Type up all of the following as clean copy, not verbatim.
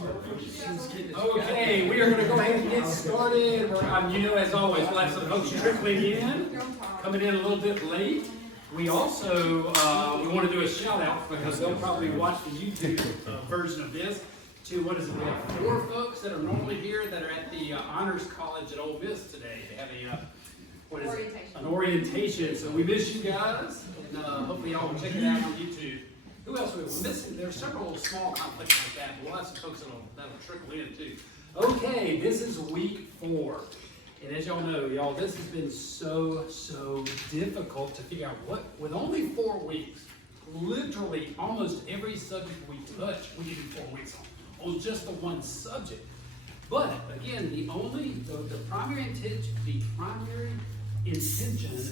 Okay, we are going to go ahead and get started. As always, we'll have some folks trickling in, coming in a little bit late. We also we want to do a shout out because they'll probably watch the YouTube version of this. To we have 4 folks that are normally here that are at the Honors College at Ole Miss today. They have an orientation. So we miss you guys, and hopefully y'all will check it out on YouTube. Who else are we missing? There are several small conflicts like that, but we'll have some folks that'll trickle in too. Okay, this is week 4. And as y'all know, this has been so difficult to figure out with only 4 weeks, literally almost every subject we touch, we need 4 weeks on just the one subject. But again, the primary intention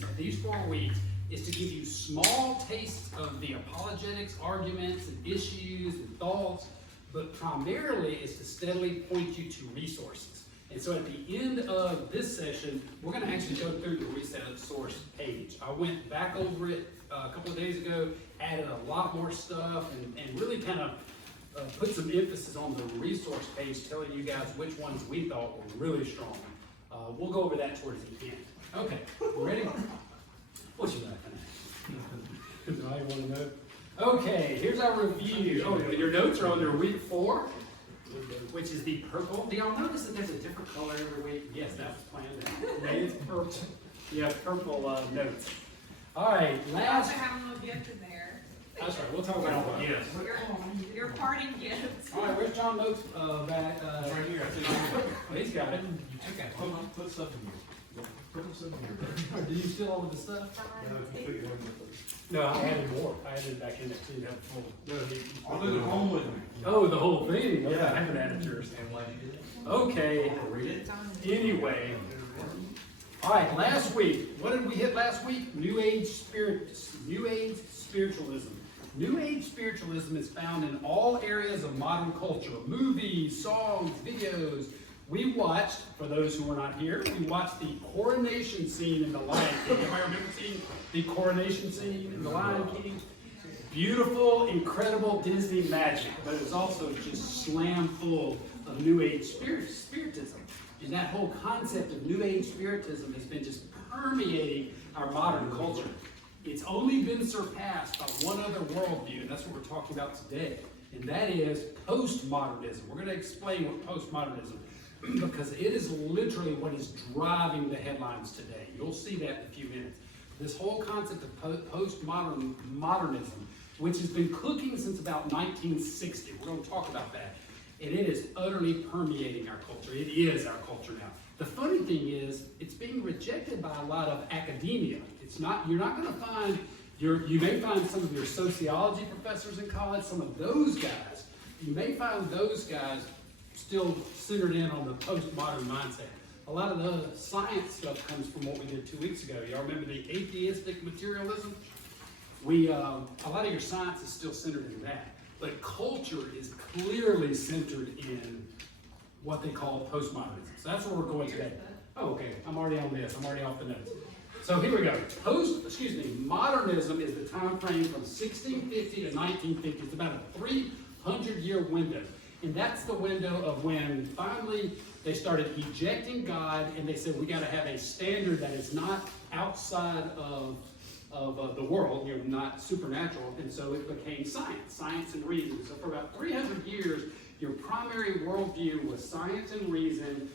of these 4 weeks is to give you small tastes of the apologetics, arguments, and issues and thoughts, but primarily is to steadily point you to resources. And so at the end of this session, we're going to actually go through the Reset Source page. I went back over it a couple of days ago, added a lot more stuff, and really kind of put some emphasis on the resource page, telling you guys which ones we thought were really strong. We'll go over that towards the end. Okay, ready? What you laughing at? Do I want to know? Okay, here's our review. Oh, your notes are under week 4, which is the purple. Do y'all notice that there's a different color every week? Yes, that was planned. Today it's purple. You have purple notes. All right, We also have a little gift in there. That's right, we'll talk about it. Yes. Your parting gifts. All right, where's John Notes back? Right here. Well, he's got it. Okay. Put stuff in here. Put stuff in here. Do you steal all of the stuff? No, I added more. I added back in there too. I'll do the home with me. Oh, the whole thing? Okay, Yeah. I haven't added yours. And why you did it? Okay. Read it. Anyway. All right, last week. What did we hit last week? New Age Spiritualism. New Age Spiritualism is found in all areas of modern culture. Movies, songs, videos. We watched, for those who were not here, we watched the coronation scene in The Lion King. Everybody remember seeing the coronation scene in The Lion King? Beautiful, incredible Disney magic, but it was also just slam full of New Age Spiritism. And that whole concept of New Age Spiritism has been just permeating our modern culture. It's only been surpassed by one other worldview, and that's what we're talking about today. And that is postmodernism. We're going to explain what postmodernism is, because it is literally what is driving the headlines today. You'll see that in a few minutes. This whole concept of postmodernism, which has been cooking since about 1960. We're going to talk about that. And it is utterly permeating our culture. It is our culture now. The funny thing is, it's being rejected by a lot of academia. You're not going to find, you may find some of your sociology professors in college, some of those guys. You may find those guys still centered in on the postmodern mindset. A lot of the science stuff comes from what we did 2 weeks ago. Y'all remember the atheistic materialism? A lot of your science is still centered in that. But culture is clearly centered in what they call postmodernism. So that's where we're going today. Oh, okay. I'm already on this. I'm already off the notes. So here we go. Modernism is the time frame from 1650 to 1950. It's about a 300-year window. And that's the window of when finally they started ejecting God, and they said we got to have a standard that is not outside of the world, not supernatural, and so it became science and reason. So for about 300 years, your primary worldview was science and reason,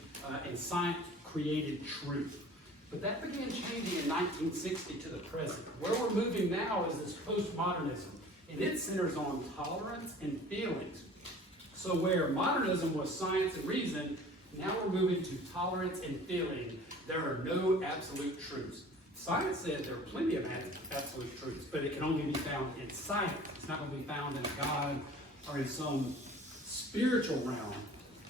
and science created truth. But that began changing in 1960 to the present. Where we're moving now is this postmodernism, and it centers on tolerance and feelings. So where modernism was science and reason, now we're moving to tolerance and feeling. There are no absolute truths. Science says there are plenty of absolute truths, but it can only be found in science. It's not going to be found in a God or in some spiritual realm.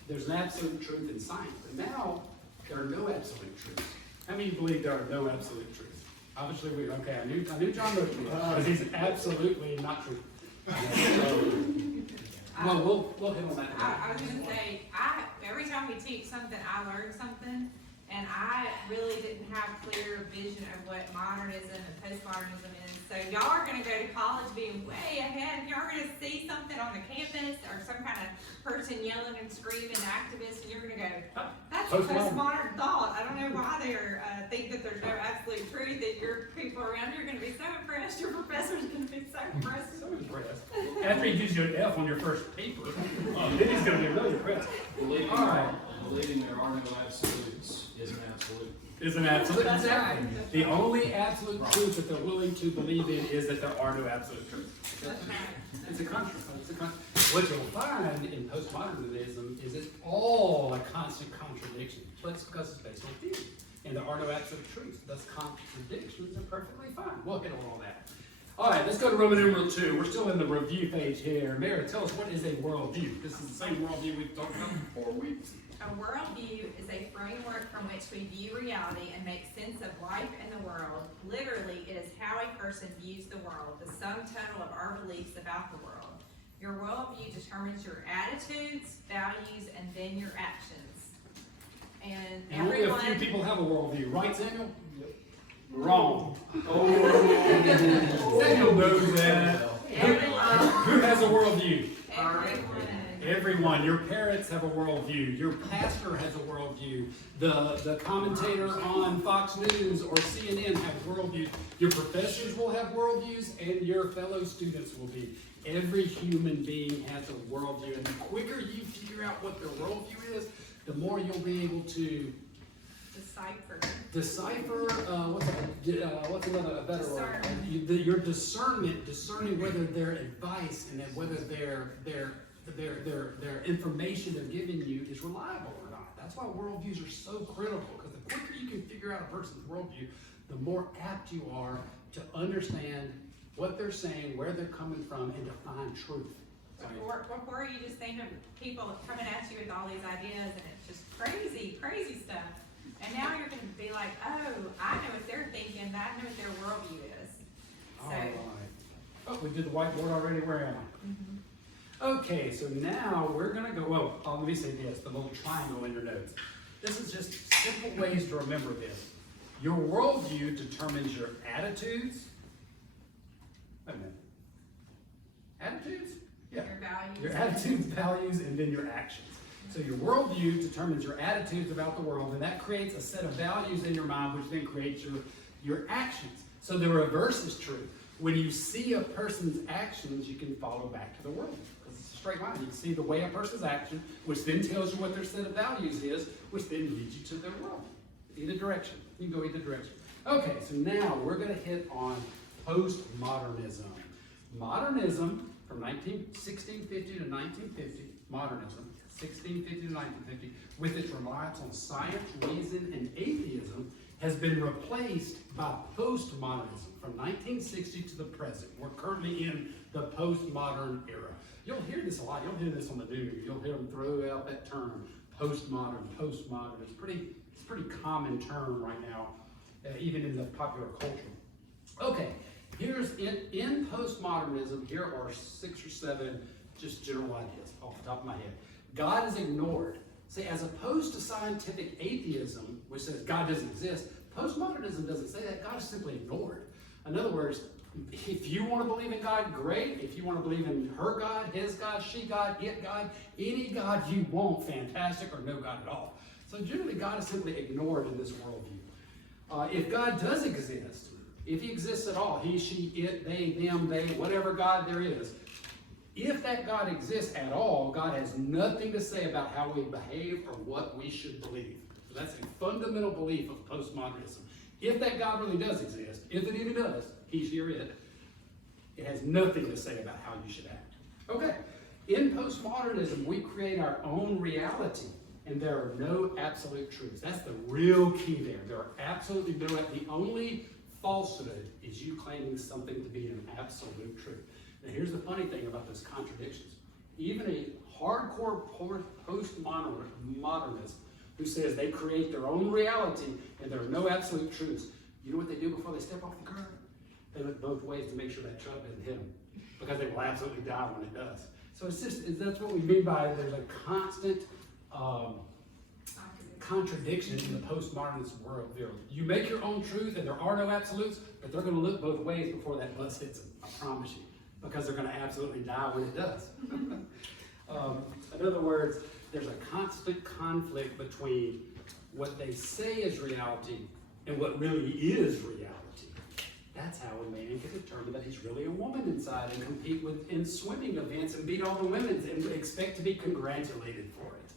There's an absolute truth in science. And now, there are no absolute truths. How many believe there are no absolute truths? Obviously, okay, I knew John would, because he's absolutely not true. Well, we'll hit on that. I was going to say, every time we teach something, I learn something. And I really didn't have clear vision of what modernism and postmodernism is. So y'all are gonna go to college being way ahead. Y'all are gonna see something on the campus or some kind of person yelling and screaming, activist, and you're gonna go, that's a postmodern thought. I don't know why they're think that there's no absolute truth, that your people around you are gonna be so impressed, your professor's gonna be so impressed. So impressed. After he gives you an F on your first paper, then he's going to be really impressed. All right. Believing there are no absolutes is an absolute. Is an absolute. That's Exactly. right. The only absolute truth that they're willing to believe in is that there are no absolute truths. That's right. It's a contrast. What you'll find in postmodernism is it's all a constant contradiction. But it's because it's based on theory. And there are no absolute truths. Thus contradictions are perfectly fine. We'll hit on all that. All right, let's go to Roman numeral 2. We're still in the review page here. Mary, tell us, what is a worldview? This is the same worldview we've talked about for 4 weeks. A worldview is a framework from which we view reality and make sense of life and the world. Literally, it is how a person views the world, the sum total of our beliefs about the world. Your worldview determines your attitudes, values, and then your actions. And Only a everyone, few people have a worldview, right, Samuel? Wrong. Oh, Samuel knows that. everyone, Who has a worldview? everyone. Everyone. Your parents have a worldview. Your pastor has a worldview. The commentator on Fox News or CNN have worldviews. Your professors will have worldviews, and your fellow students will be. Every human being has a worldview, and the quicker you figure out what their worldview is, the more you'll be able to decipher. What's another better word? Your discernment, discerning whether their advice and then whether their information they're giving you is reliable or not. That's why worldviews are so critical, because the quicker you can figure out a person's worldview, the more apt you are to understand what they're saying, where they're coming from, and to find truth. Before you just think of people coming at you with all these ideas and it's just crazy stuff. And now you're going to be like, oh, I know what they're thinking, I know what their worldview is. So, All right. Oh, we did the whiteboard already. Where am I? Okay, so now we're going to go, well, let me say this, the little triangle in your notes. This is just simple ways to remember this. Your worldview determines your attitudes. Wait a minute. Attitudes? Yeah. your values. Your attitudes, values, and then your actions. So your worldview determines your attitudes about the world, and that creates a set of values in your mind, which then creates your actions. So the reverse is true. When you see a person's actions, you can follow back to the worldview, because it's a straight line. You can see the way a person's action, which then tells you what their set of values is, which then leads you to their worldview. Either direction. You can go either direction. Okay, so now we're going to hit on postmodernism. Modernism, from 1650 to 1950, modernism, 1650 to 1950, with its reliance on science, reason, and atheism, has been replaced by postmodernism from 1960 to the present. We're currently in the postmodern era. You'll hear this a lot. You'll hear this on the news. You'll hear them throw out that term, postmodern. It's a pretty common term right now, even in the popular culture. Okay, here's in postmodernism, here are 6 or 7 just general ideas off the top of my head. God is ignored. See, as opposed to scientific atheism, which says God doesn't exist, postmodernism doesn't say that. God is simply ignored. In other words, if you want to believe in God, great. If you want to believe in her God, his God, she God, it God, any God you want, fantastic, or no God at all. So generally, God is simply ignored in this worldview. If God does exist, if he exists at all, he, she, it, they, them, they, whatever God there is, if that God exists at all, God has nothing to say about how we behave or what we should believe. So that's a fundamental belief of postmodernism. If that God really does exist, if it even does, he, she, or it has nothing to say about how you should act. Okay, in postmodernism, we create our own reality, and there are no absolute truths. That's the real key there. There are absolutely no, the only falsehood is you claiming something to be an absolute truth. Now here's the funny thing about those contradictions. Even a hardcore postmodernist who says they create their own reality and there are no absolute truths, you know what they do before they step off the curb? They look both ways to make sure that truck doesn't hit them, because they will absolutely die when it does. So it's just, that's what we mean by there's a constant contradiction in the postmodernist worldview. You make your own truth, and there are no absolutes, but they're going to look both ways before that bus hits them. I promise you, because they're going to absolutely die when it does. In other words, there's a constant conflict between what they say is reality and what really is reality. That's how a man can determine that he's really a woman inside and compete in swimming events and beat all the women and expect to be congratulated for it.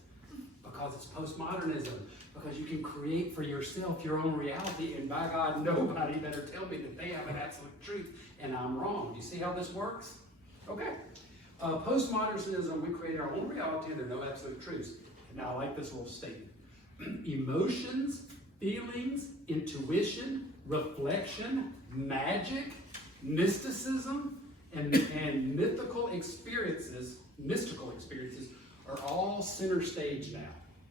Because it's postmodernism. Because you can create for yourself your own reality, and by God, nobody better tell me that they have an absolute truth and I'm wrong. You see how this works? Okay. Postmodernism, we create our own reality and there are no absolute truths. Now, I like this little statement. Emotions, feelings, intuition, reflection, magic, mysticism, and mystical experiences are all center stage now.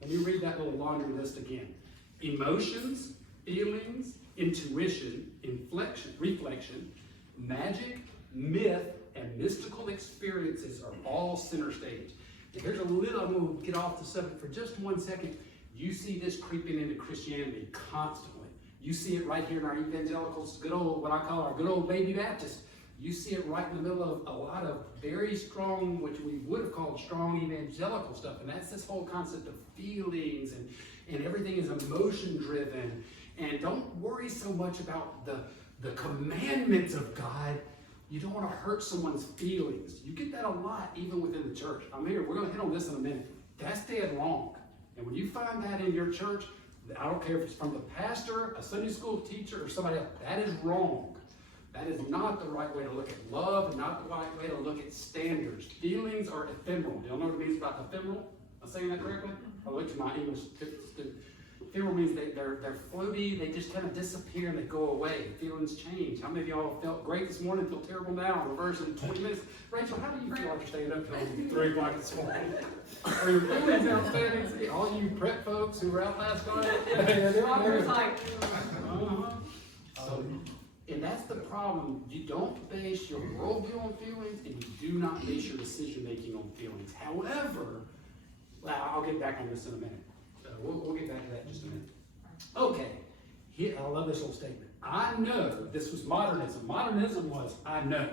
Let me read that little laundry list again. Emotions, feelings, intuition, reflection, magic, myth, and mystical experiences are all center stage. Now here's a little, I'm going to get off the subject for just 1 second. You see this creeping into Christianity constantly. You see it right here in our evangelicals, good old, what I call our good old baby Baptist. You see it right in the middle of a lot of very strong, which we would have called strong evangelical stuff. And that's this whole concept of feelings and everything is emotion driven. And don't worry so much about the commandments of God. You don't want to hurt someone's feelings. You get that a lot even within the church. We're going to hit on this in a minute. That's dead wrong. And when you find that in your church, I don't care if it's from the pastor, a Sunday school teacher, or somebody else, that is wrong. That is not the right way to look at love, and not the right way to look at standards. Feelings are ephemeral. Do y'all know what it means about ephemeral? Am I saying that correctly? I looked at my English student. Ephemeral means they're floaty, they just kind of disappear and they go away. Feelings change. How many of y'all felt great this morning, feel terrible now, reverse in 20 minutes? Rachel, how do you feel after staying up till 3 o'clock this morning? Are your feelings outstanding? All you prep folks who were out last night? Robert's like, And that's the problem. You don't base your worldview on feelings, and you do not base your decision making on feelings. However, well, I'll get back on this in a minute. We'll get back to that in just a minute. Okay, here, I love this little statement. I know, this was modernism. Modernism was I know.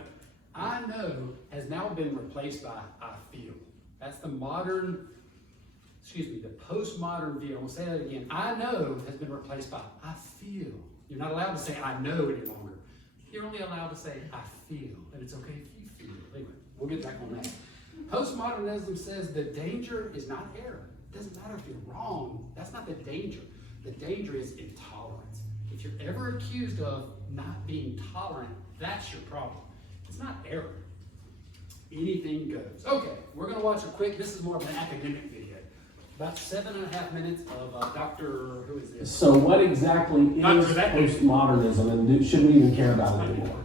I know has now been replaced by I feel. That's the the postmodern view. I'm going to say that again. I know has been replaced by I feel. You're not allowed to say I know any longer. You're only allowed to say I feel. And it's okay if you feel. Anyway, we'll get back on that. Postmodernism says the danger is not error. It doesn't matter if you're wrong. That's not the danger. The danger is intolerance. If you're ever accused of not being tolerant, that's your problem. It's not error. Anything goes. Okay, we're going to watch a quick, this is more of an academic video. About 7.5 minutes of Dr. Who is this? So what exactly is postmodernism, and should we even care about it anymore?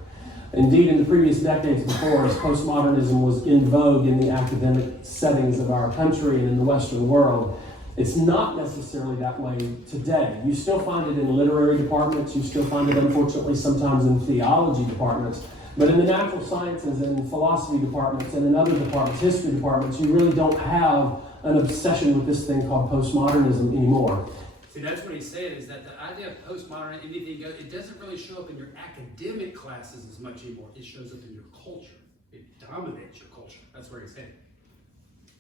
Indeed, in the previous decades before us, postmodernism was in vogue in the academic settings of our country and in the Western world. It's not necessarily that way today. You still find it in literary departments. You still find it, unfortunately, sometimes in theology departments. But in the natural sciences and philosophy departments and in other departments, history departments, you really don't have an obsession with this thing called postmodernism anymore. See, that's what he said, is that the idea of postmodern, anything goes, it doesn't really show up in your academic classes as much anymore. It shows up in your culture. It dominates your culture. That's where he's headed.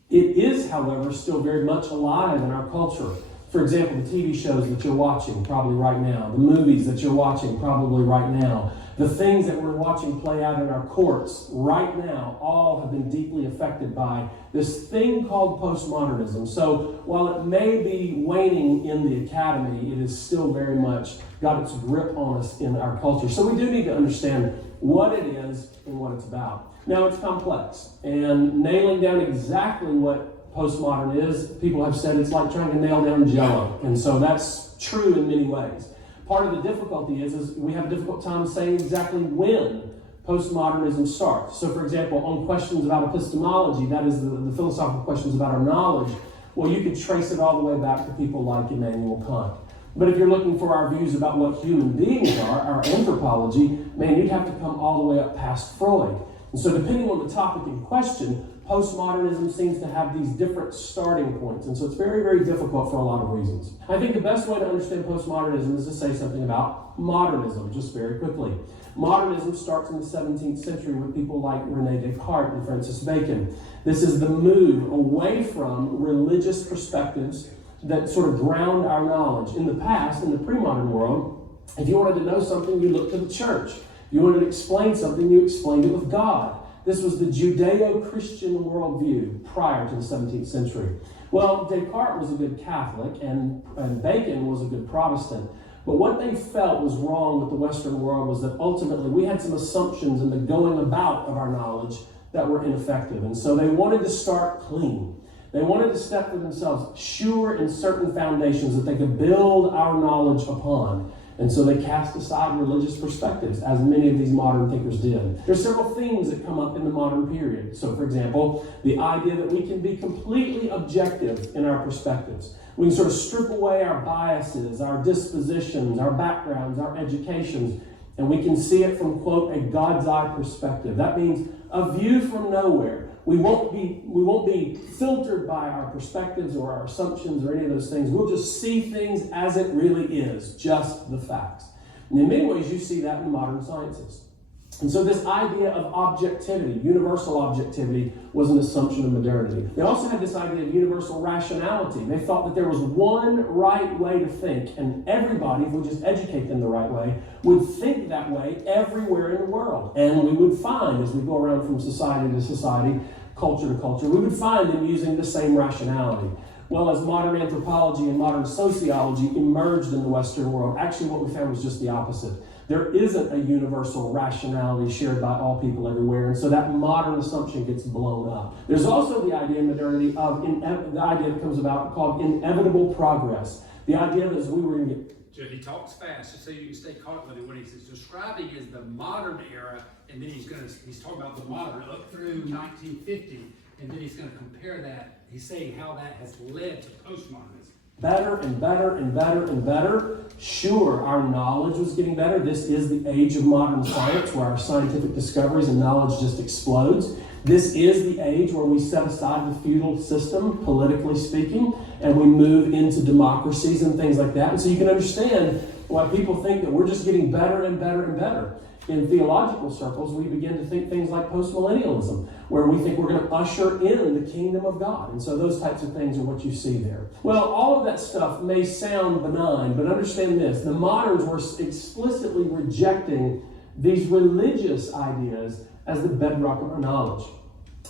It is, however, still very much alive in our culture. For example, the TV shows that you're watching probably right now, the movies that you're watching probably right now, the things that we're watching play out in our courts right now all have been deeply affected by this thing called postmodernism. So while it may be waning in the academy, it is still very much got its grip on us in our culture. So we do need to understand what it is and what it's about. Now, it's complex, and nailing down exactly what postmodern is, people have said it's like trying to nail down Jell-O, and so that's true in many ways. Part of the difficulty is we have a difficult time saying exactly when postmodernism starts. So, for example, on questions about epistemology, that is the philosophical questions about our knowledge, well, you could trace it all the way back to people like Immanuel Kant. But if you're looking for our views about what human beings are, our anthropology, man, you'd have to come all the way up past Freud. And so depending on the topic in question, Postmodernism seems to have these different starting points, and so it's very, very difficult for a lot of reasons. I think the best way to understand postmodernism is to say something about modernism, just very quickly. Modernism starts in the 17th century with people like Rene Descartes and Francis Bacon. This is the move away from religious perspectives that sort of ground our knowledge. In the past, in the pre-modern world, if you wanted to know something, you looked to the church. If you wanted to explain something, you explained it with God. This was the Judeo-Christian worldview prior to the 17th century. Well, Descartes was a good Catholic, and Bacon was a good Protestant. But what they felt was wrong with the Western world was that ultimately we had some assumptions in the going about of our knowledge that were ineffective. And so they wanted to start clean. They wanted to step for themselves sure in certain foundations that they could build our knowledge upon. And so they cast aside religious perspectives, as many of these modern thinkers did. There's several themes that come up in the modern period. So, for example, the idea that we can be completely objective in our perspectives. We can sort of strip away our biases, our dispositions, our backgrounds, our educations, and we can see it from, quote, a God's eye perspective. That means a view from nowhere. We won't be filtered by our perspectives or our assumptions or any of those things. We'll just see things as it really is, just the facts. And in many ways, you see that in modern sciences. And so this idea of objectivity, universal objectivity, was an assumption of modernity. They also had this idea of universal rationality. They thought that there was one right way to think, and everybody, if we just educate them the right way, would think that way everywhere in the world. And we would find, as we go around from society to society, culture to culture, we would find them using the same rationality. Well, as modern anthropology and modern sociology emerged in the Western world, actually what we found was just the opposite. There isn't a universal rationality shared by all people everywhere, and so that modern assumption gets blown up. There's also the idea in modernity of the idea that comes about called inevitable progress. The idea that as we were going to get... He talks fast, just so you can stay caught up with it. When he's describing is the modern era, and then he's talking about the modern up through 1950, and then he's going to compare that. He's saying how that has led to postmodernism. Better and better and better and better. Sure, our knowledge was getting better. This is the age of modern science where our scientific discoveries and knowledge just explodes. This is the age where we set aside the feudal system, politically speaking, and we move into democracies and things like that. And so you can understand why people think that we're just getting better and better and better. In theological circles, we begin to think things like postmillennialism, where we think we're going to usher in the kingdom of God. And so those types of things are what you see there. Well, all of that stuff may sound benign, but understand this. The moderns were explicitly rejecting these religious ideas as the bedrock of our knowledge.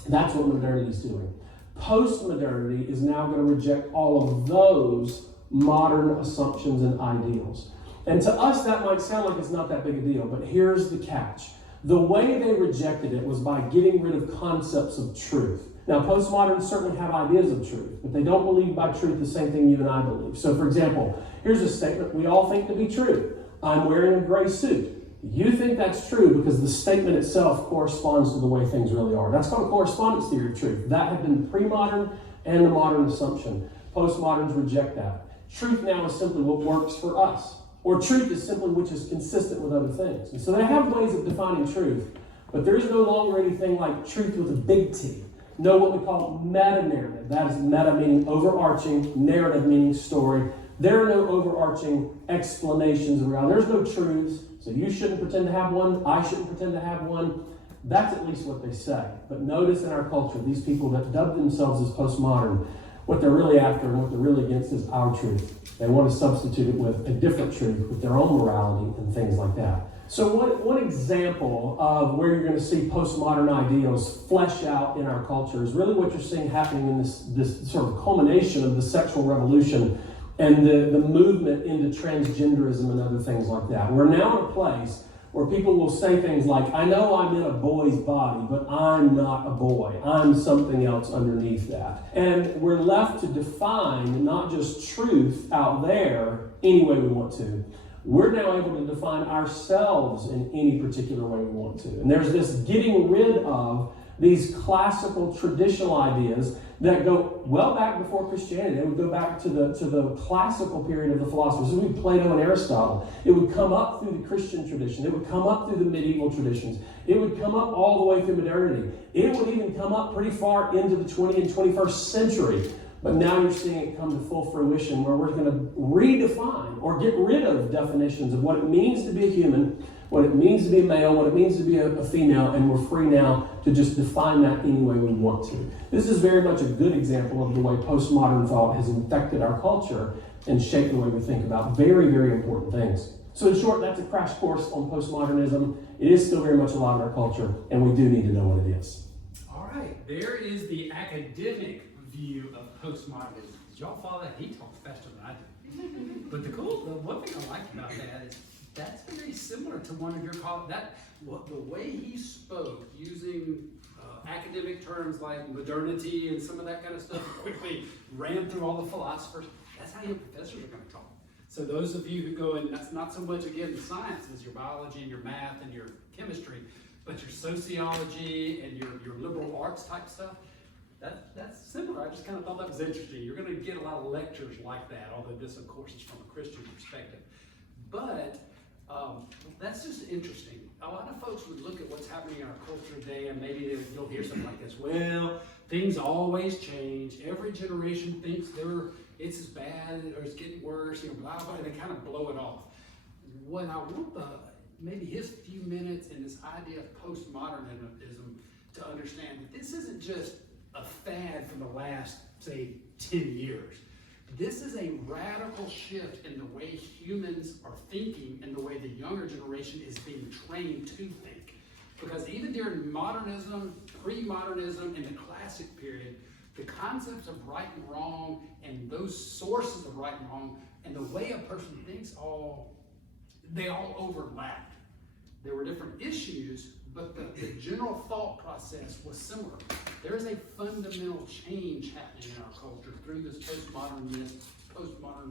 That's what modernity is doing. Postmodernity is now going to reject all of those modern assumptions and ideals. And to us, that might sound like it's not that big a deal, but here's the catch. The way they rejected it was by getting rid of concepts of truth. Now, postmoderns certainly have ideas of truth, but they don't believe by truth the same thing you and I believe. So, for example, here's a statement we all think to be true. I'm wearing a gray suit. You think that's true because the statement itself corresponds to the way things really are. That's called a correspondence theory of truth. That had been the pre-modern and the modern assumption. Postmoderns reject that. Truth now is simply what works for us. Or truth is simply which is consistent with other things. And so they have ways of defining truth, but there is no longer anything like truth with a big T. No, what we call meta-narrative. That is meta meaning overarching, narrative meaning story. There are no overarching explanations of reality. There's no truths, so you shouldn't pretend to have one, I shouldn't pretend to have one. That's at least what they say. But notice in our culture, these people that dub themselves as postmodern, what they're really after and what they're really against is our truth. They want to substitute it with a different truth, with their own morality and things like that. So one example of where you're going to see postmodern ideals flesh out in our culture is really what you're seeing happening in this sort of culmination of the sexual revolution and the movement into transgenderism and other things like that. We're now in a place where people will say things like, I know I'm in a boy's body, but I'm not a boy. I'm something else underneath that. And we're left to define not just truth out there any way we want to. We're now able to define ourselves in any particular way we want to. And there's this getting rid of these classical traditional ideas that go well back before Christianity. They would go back to the classical period of the philosophers. It would be Plato and Aristotle. It would come up through the Christian tradition. It would come up through the medieval traditions. It would come up all the way through modernity. It would even come up pretty far into the 20th and 21st century. But now you're seeing it come to full fruition where we're going to redefine or get rid of definitions of what it means to be a human, what it means to be a male, what it means to be a female, and we're free now to just define that any way we want to. This is very much a good example of the way postmodern thought has infected our culture and shaped the way we think about very, very important things. So in short, that's a crash course on postmodernism. It is still very much alive in our culture, and we do need to know what it is. All right, there is the academic view of postmodernism. Did y'all follow that? He talks faster than I do. But the one thing I like about that is that's very similar to one of your the way he spoke using academic terms like modernity and some of that kind of stuff, quickly ran through all the philosophers. That's how your professors are going to talk. So those of you who go in, that's not so much again the sciences, your biology and your math and your chemistry, but your sociology and your liberal arts type stuff. That's similar. I just kind of thought that was interesting. You're going to get a lot of lectures like that, although this, of course, is from a Christian perspective. But that's just interesting. A lot of folks would look at what's happening in our culture today, and maybe you'll hear something like this. Well, things always change. Every generation thinks it's as bad or it's getting worse, blah, blah, and they kind of blow it off. What I want maybe his few minutes in this idea of postmodernism to understand that this isn't just a fad from the last, say, 10 years. This is a radical shift in the way humans are thinking and the way the younger generation is being trained to think. Because even during modernism, pre-modernism, and the classic period, the concepts of right and wrong and those sources of right and wrong and the way a person thinks they all overlapped. There were different issues, but the general thought process was similar. There is a fundamental change happening in our culture through this postmodern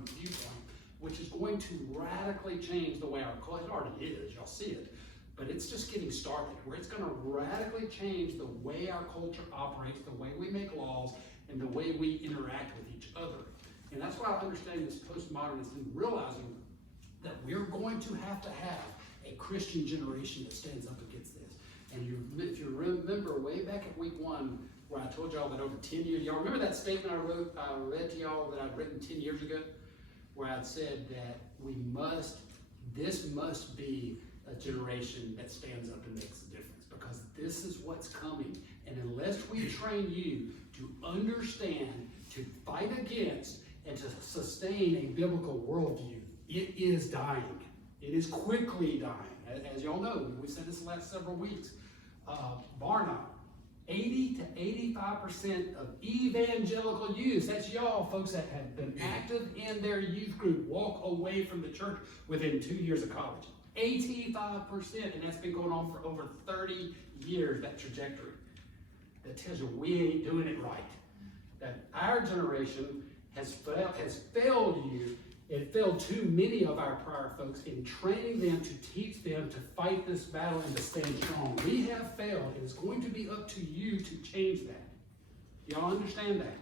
viewpoint, which is going to radically change the way our culture, it already is, y'all see it, but it's just getting started, where it's going to radically change the way our culture operates, the way we make laws, and the way we interact with each other. And that's why I understand this postmodernism, realizing that we're going to have a Christian generation that stands up against this. And if you remember way back at week 1, where I told y'all that over 10 years, y'all remember that statement I read to y'all that I'd written 10 years ago, where I'd said that this must be a generation that stands up and makes a difference, because this is what's coming. And unless we train you to understand, to fight against, and to sustain a biblical worldview, it is dying. It is quickly dying. As y'all know, we said this the last several weeks. Barna, 80 to 85% of evangelical youth, that's y'all folks that have been active in their youth group, walk away from the church within 2 years of college. 85%, and that's been going on for over 30 years, that trajectory. That tells you we ain't doing it right. That our generation has failed you. It failed too many of our prior folks in training them to teach them to fight this battle and to stand strong. We have failed. It is going to be up to you to change that. Y'all understand that?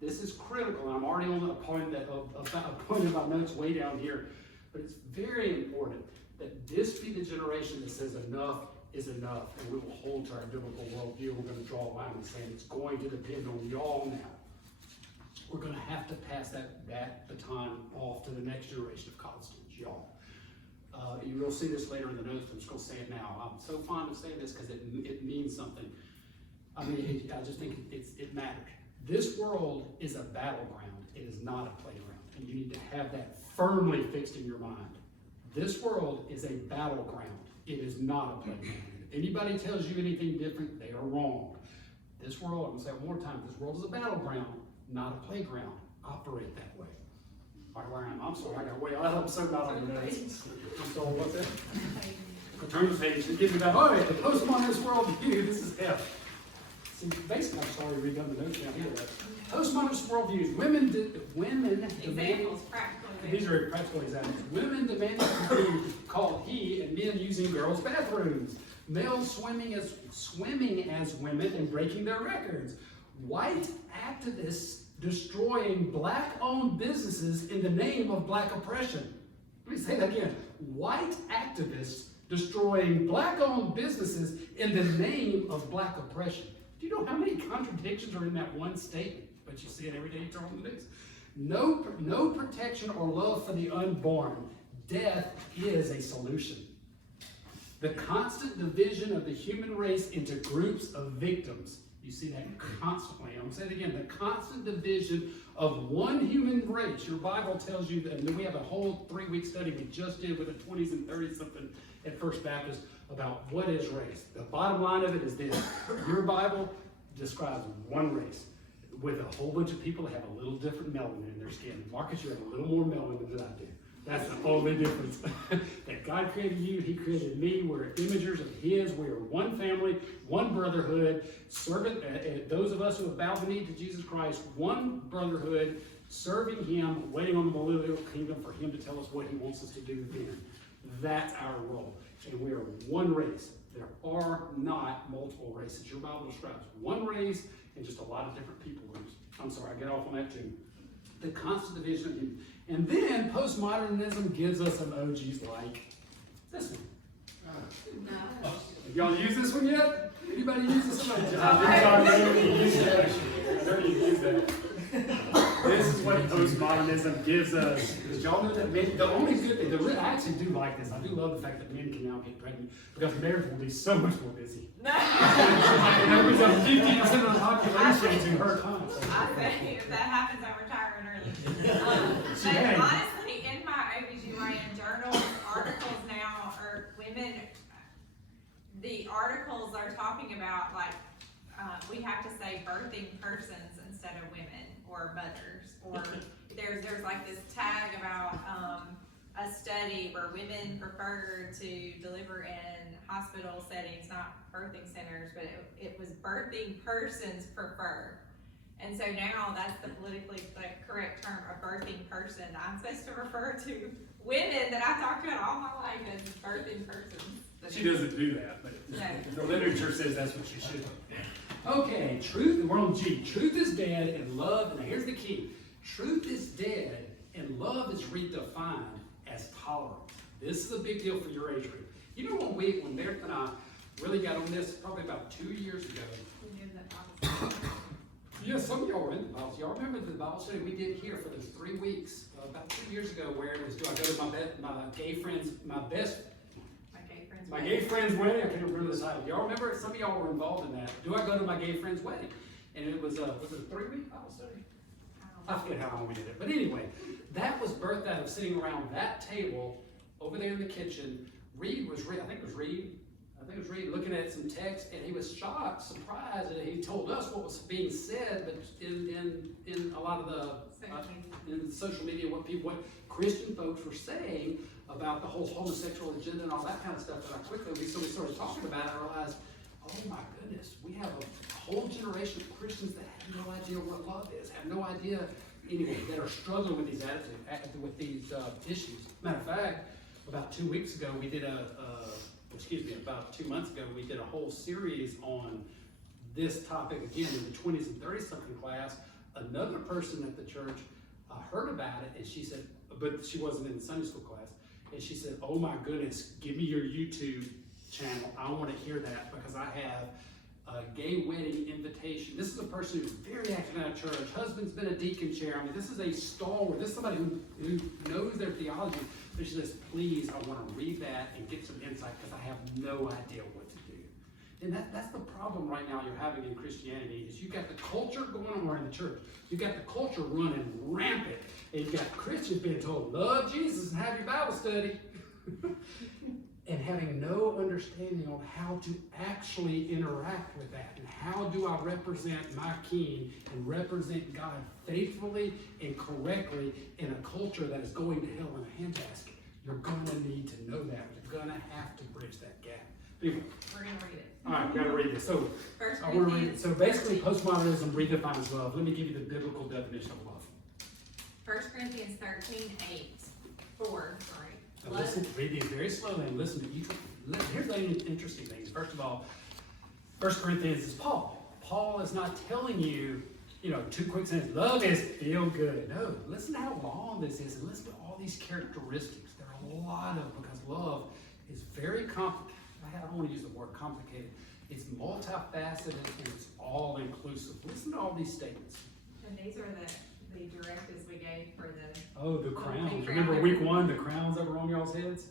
This is critical. I'm already on a point of my notes way down here. But it's very important that this be the generation that says enough is enough, and we will hold to our biblical worldview. We're going to draw a line and say it's going to depend on y'all now. We're going to have to pass that baton off to the next generation of college students, y'all. You will see this later in the notes, I'm just going to say it now. I'm so fond of saying this because it means something. I just think it matters. This world is a battleground. It is not a playground. And you need to have that firmly fixed in your mind. This world is a battleground. It is not a playground. If anybody tells you anything different, they are wrong. This world, I'm going to say it one more time, this world is a battleground, not a playground. Operate that way. All right, where I am. I'm sorry, I got way out. I'm so not on the notes. I'm sorry, what's that? I'll turn the page and give me that. All right, the postmodernist worldview. This is F. See, basically, I'm sorry, redone the notes down here. Postmodernist worldviews. Women demand. Examples, practical examples. These are practical examples. Women demanding to be called he, and men using girls' bathrooms. Males swimming as women and breaking their records. white activists destroying black-owned businesses in the name of black oppression. Let me say that again. White activists destroying black-owned businesses in the name of black oppression. Do you know how many contradictions are in that one statement? But you see it every day you turn on the news. No protection or love for the unborn. Death is a solution. The constant division of the human race into groups of victims. You see that constantly. I'm going to say it again. The constant division of one human race. Your Bible tells you that, and then we have a whole 3-week study we just did with the 20s and 30s something at First Baptist about what is race. The bottom line of it is this. Your Bible describes one race with a whole bunch of people that have a little different melanin in their skin. Marcus, you have a little more melanin than I do. That's the only difference. That God created you, He created me. We're imagers of His. We are one family, one brotherhood, serving those of us who have bowed the knee to Jesus Christ, one brotherhood, serving Him, waiting on the millennial kingdom for Him to tell us what He wants us to do then. That's our role. And we are one race. There are not multiple races. Your Bible describes one race and just a lot of different people groups. I'm sorry, I get off on that too. The constant division of human. And then postmodernism gives us emojis like this one. No. Have y'all used this one yet? Anybody use this one? I already used that. This is what postmodernism gives us. Because y'all know that men, the only good thing, I actually do like this. I do love the fact that men can now get pregnant because marriage will be so much more busy. No. And that was 50% of the population to her time. I say if that happens, I'm retiring early. But honestly, in my OBGYN journal, articles now are women. The articles are talking about like we have to say birthing persons instead of women or mothers, or there's like this tag about a study where women prefer to deliver in hospital settings, not birthing centers, but it was birthing persons prefer. And so now that's the politically correct term, a birthing person. I'm supposed to refer to women that I've talked about all my life as birthing persons. She doesn't do that, but No. the literature says that's what she should. Okay, truth, we're on G. Truth is dead and love, and here's the key. Truth is dead and love is redefined as tolerance. This is a big deal for your age group. You know when Meredith and I really got on this, probably about 2 years ago. Yeah, some of y'all were in the Bible. Y'all remember the Bible study we did here for those 3 weeks, about 2 years ago, where it was, do I go to my gay friend's wedding? I can't remember the title. Y'all remember? Some of y'all were involved in that. Do I go to my gay friend's wedding? And it was it a 3-week Bible study? I forget how long we did it. But anyway, that was birthed out of sitting around that table over there in the kitchen. I think it was Reed looking at some text, and he was shocked, surprised, and he told us what was being said, but in a lot of the in social media, what Christian folks were saying about the whole homosexual agenda and all that kind of stuff. And we started talking about it, and I realized, oh my goodness, we have a whole generation of Christians that have no idea what love is, have no idea anyway, that are struggling with these attitudes, with these issues. Matter of fact, about 2 weeks ago, we did about 2 months ago, we did a whole series on this topic again in the 20s and 30s something class. Another person at the church heard about it, and she said, but she wasn't in the Sunday school class, and she said, oh my goodness, give me your YouTube channel. I want to hear that because I have a gay wedding invitation. This is a person who's very active in our church. Husband's been a deacon chair. I mean, this is a stalwart. This is somebody who knows their theology. But she says, please, I want to read that and get some insight because I have no idea what to do. And that's the problem right now you're having in Christianity is you've got the culture going on in the church. You've got the culture running rampant. And you've got Christians being told, love Jesus and have your Bible study. And having no understanding on how to actually interact with that. And how do I represent my King and represent God faithfully and correctly in a culture that is going to hell in a handbasket? You're going to need to know that. You're going to have to bridge that gap. Anyway, We're going to read it. all right, we've got to read this. So, First I want to read it. Corinthians So basically, postmodernism redefines love. Let me give you the biblical definition of love. 1 Corinthians 4. Now listen, read these very slowly and listen to each one. Here's the interesting things. First of all, 1 Corinthians is Paul. Paul is not telling you, two quick sentences. Love is feel good. No, listen to how long this is, and listen to all these characteristics. There are a lot of, because love is very complicated. I don't want to use the word complicated. It's multifaceted and it's all inclusive. Listen to all these statements. And these are the directives we gave for the. Oh, the crowns. crown. Remember week 1, the crowns that were on y'all's heads?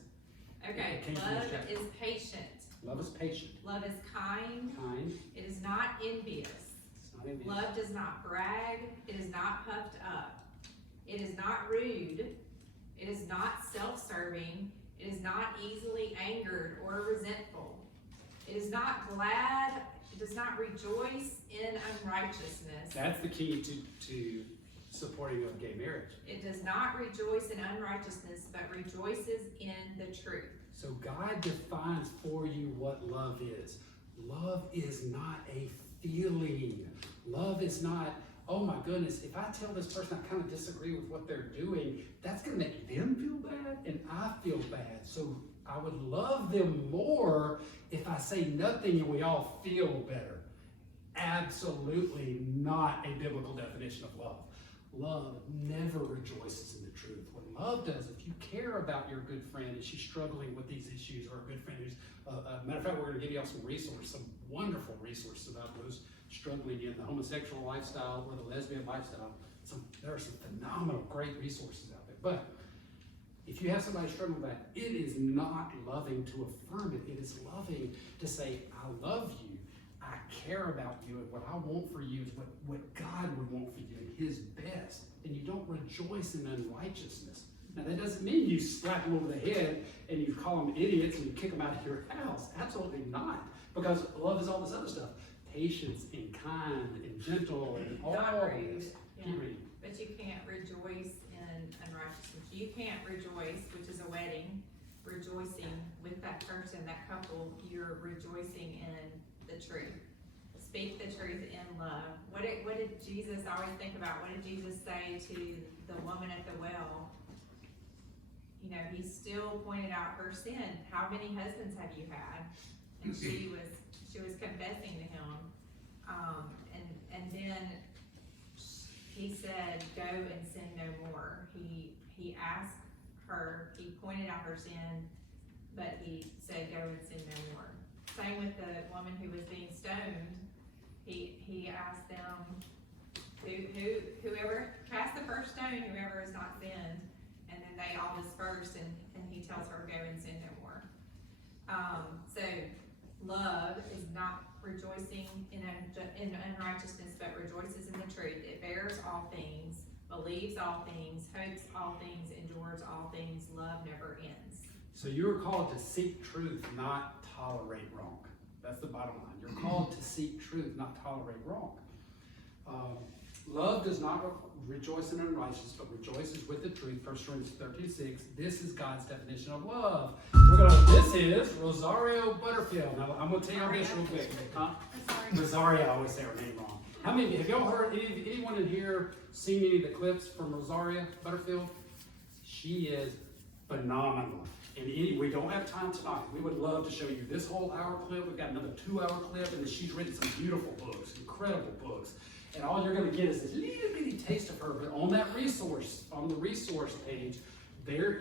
Okay, It came from this love chapter. is patient. Love is patient, Love is kind. kind, It is not envious. it's not envious. Love does not brag. It is not puffed up. It is not rude. It is not self-serving. It is not easily angered or resentful. It is not glad. It does not rejoice in unrighteousness. That's the key to supporting of gay marriage. It does not rejoice in unrighteousness, but rejoices in the truth. So God defines for you what love is. Love is not a feeling. Love is not, oh my goodness, if I tell this person I kind of disagree with what they're doing, that's going to make them feel bad and I feel bad. So I would love them more if I say nothing and we all feel better. Absolutely not a biblical definition of love. Love never rejoices in the truth. What love does, if you care about your good friend, is she's struggling with these issues, or a good friend who's, matter of fact, we're going to give you all some resources, some wonderful resources about those struggling in the homosexual lifestyle or the lesbian lifestyle. There are some phenomenal, great resources out there. But if you have somebody struggling with that, it is not loving to affirm it. It is loving to say, I love you. I care about you, and what I want for you is what God would want for you and his best. And you don't rejoice in unrighteousness. Now that doesn't mean you slap them over the head and you call them idiots and you kick them out of your house. Absolutely not. Because love is all this other stuff. Patience and kind and gentle and all Not of rude, this. yeah. Keep reading. But you can't rejoice in unrighteousness. You can't rejoice, which is a wedding, rejoicing with that person, that couple. You're rejoicing in the truth. Speak the truth in love. What did Jesus, I always think about, what did Jesus say to the woman at the well? He still pointed out her sin. How many husbands have you had? And she was confessing to him. And then he said, go and sin no more. He asked her, he pointed out her sin, but he said, go and sin no more. Same with the woman who was being stoned. He asked them, whoever cast the first stone, whoever has not sinned, and then they all dispersed, and he tells her, go and sin no more. So love is not rejoicing in unrighteousness, but rejoices in the truth. It bears all things, believes all things, hopes all things, endures all things. Love never ends. So you're called to seek truth, not tolerate wrong. That's the bottom line. You're called to seek truth, not tolerate wrong. Love does not rejoice in unrighteousness, but rejoices with the truth. 1 Corinthians 13:6. This is God's definition of love. This is Rosario Butterfield. Now, I'm going to tell you this real quick. Rosario, I always say her name wrong. How many of you, have y'all heard, anyone in here seen any of the clips from Rosario Butterfield? She is phenomenal. And we don't have time tonight. We would love to show you this whole hour clip. We've got another 2-hour clip, and then she's written some beautiful books, incredible books. And all you're going to get is this little bitty taste of her. But on that resource, on the resource page, there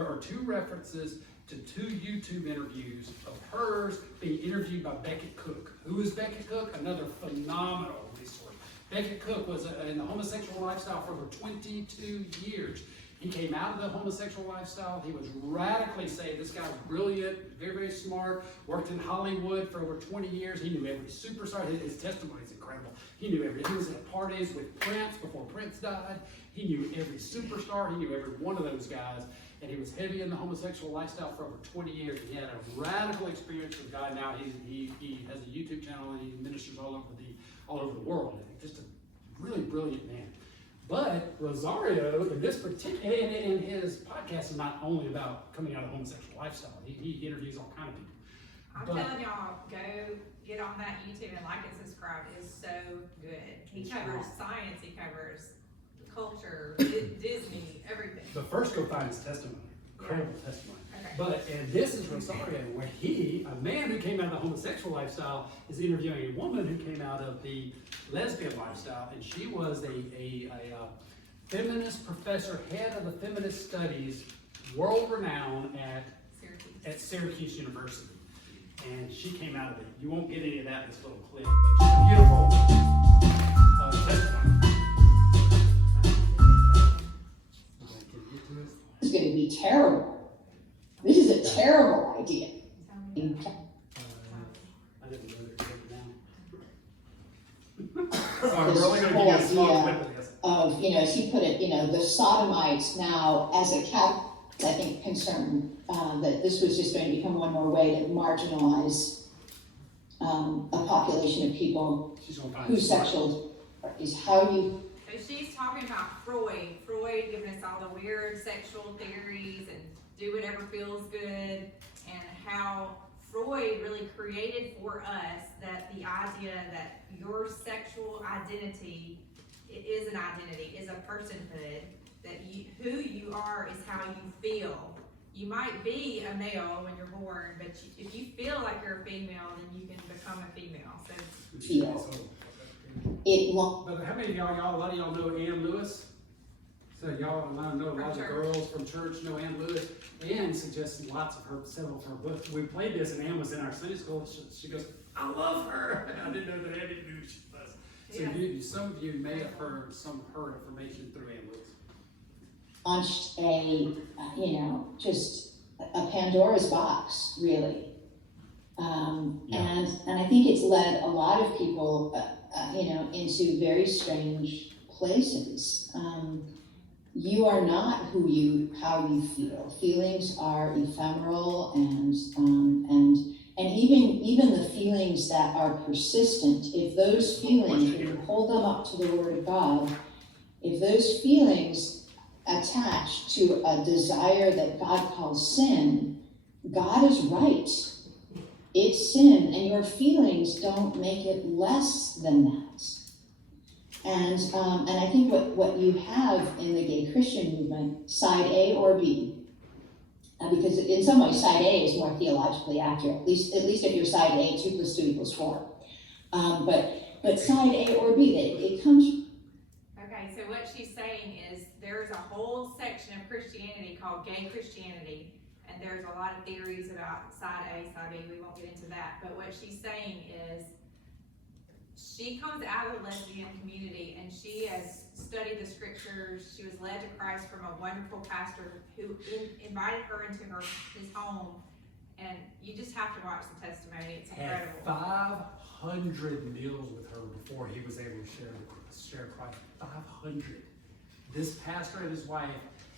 are 2 references to 2 YouTube interviews of hers being interviewed by Becket Cook. Who is Becket Cook? Another phenomenal resource. Becket Cook was in the homosexual lifestyle for over 22 years. He came out of the homosexual lifestyle. He was radically saved. This guy was brilliant, very, very smart, worked in Hollywood for over 20 years. He knew every superstar. His testimony is incredible. He knew everything. He was at parties with Prince before Prince died. He knew every superstar. He knew every one of those guys. And he was heavy in the homosexual lifestyle for over 20 years. He had a radical experience with God. Now he has a YouTube channel and he ministers all over the world. Just a really brilliant man. But Rosario, in this particular, and his podcast is not only about coming out of a homosexual lifestyle. He interviews all kinds of people. I'm telling y'all, go get on that YouTube and like and subscribe. It is so good. He covers science, he covers culture, Disney, everything. But first, go find his testimony. Incredible testimony. Okay. And this is Rosario, where a man who came out of the homosexual lifestyle, is interviewing a woman who came out of the lesbian lifestyle, and she was a feminist professor, head of the feminist studies, world renowned at Syracuse University. And she came out of it. You won't get any of that in this little clip, but she's a beautiful testimony. This is going to be terrible. This is a terrible idea. I didn't know they were down. Sorry, we're only going to give you a small clip of this. Of, as he put it, the sodomites now, as a Catholic, I think, concerned that this was just going to become one more way to marginalize a population of people whose sexual is how you. So she's talking about Freud giving us all the weird sexual theories and do whatever feels good, and how Freud really created for us that the idea that your sexual identity is an identity, is a personhood, that who you are is how you feel. You might be a male when you're born, but if you feel like you're a female, then you can become a female. So Feel. But how many of y'all, a lot of y'all know Ann Lewis? So y'all know a lot of girls from church know Ann Lewis. Ann suggests several of her books. We played this, and Ann was in our Sunday school. She goes, "I love her." I didn't know that Ann didn't know who she was. So some of you may have heard her information through Ann Lewis. Launched just a Pandora's box, really. And I think it's led a lot of people, into very strange places. You are not how you feel. Feelings are ephemeral, and even the feelings that are persistent, if those feelings, when you hold them up to the Word of God, if those feelings attach to a desire that God calls sin, God is right. It's sin, and your feelings don't make it less than that. And I think what you have in the gay Christian movement, side A or B, because in some ways side A is more theologically accurate, at least if you're side A, 2 + 2 = 4. But side A or B, it comes. okay, so what she's saying is there's a whole section of Christianity called gay Christianity, and there's a lot of theories about side A, side B. We won't get into that, but what she's saying is she comes out of the lesbian community, and she has studied the scriptures. She was led to Christ from a wonderful pastor who invited her into his home, and you just have to watch the testimony. It's incredible. Had 500 meals with her before he was able to share Christ. 500. This pastor and his wife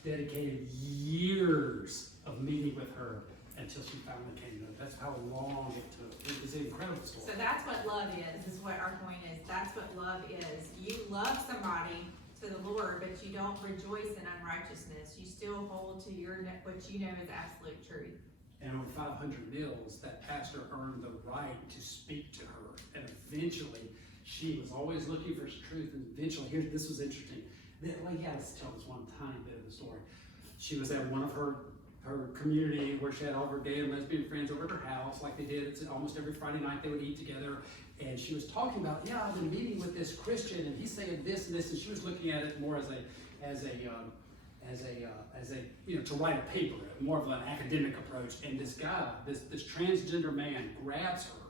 dedicated years of meeting with her until she finally came to know. That's how long it took. It was an incredible story. So that's what love is what our point is. That's what love is. You love somebody to the Lord, but you don't rejoice in unrighteousness. You still hold to what you know is absolute truth. And over 500 meals, that pastor earned the right to speak to her. And eventually, she was always looking for truth. And eventually, this was interesting. He had to tell this one tiny bit of the story. She was at one of her community where she had all of her gay and lesbian friends over at her house, like they did. It's almost every Friday night they would eat together. And she was talking about, I've been meeting with this Christian, and he's saying this and this, and she was looking at it more as to write a paper, more of an academic approach. And this guy, this transgender man, grabs her,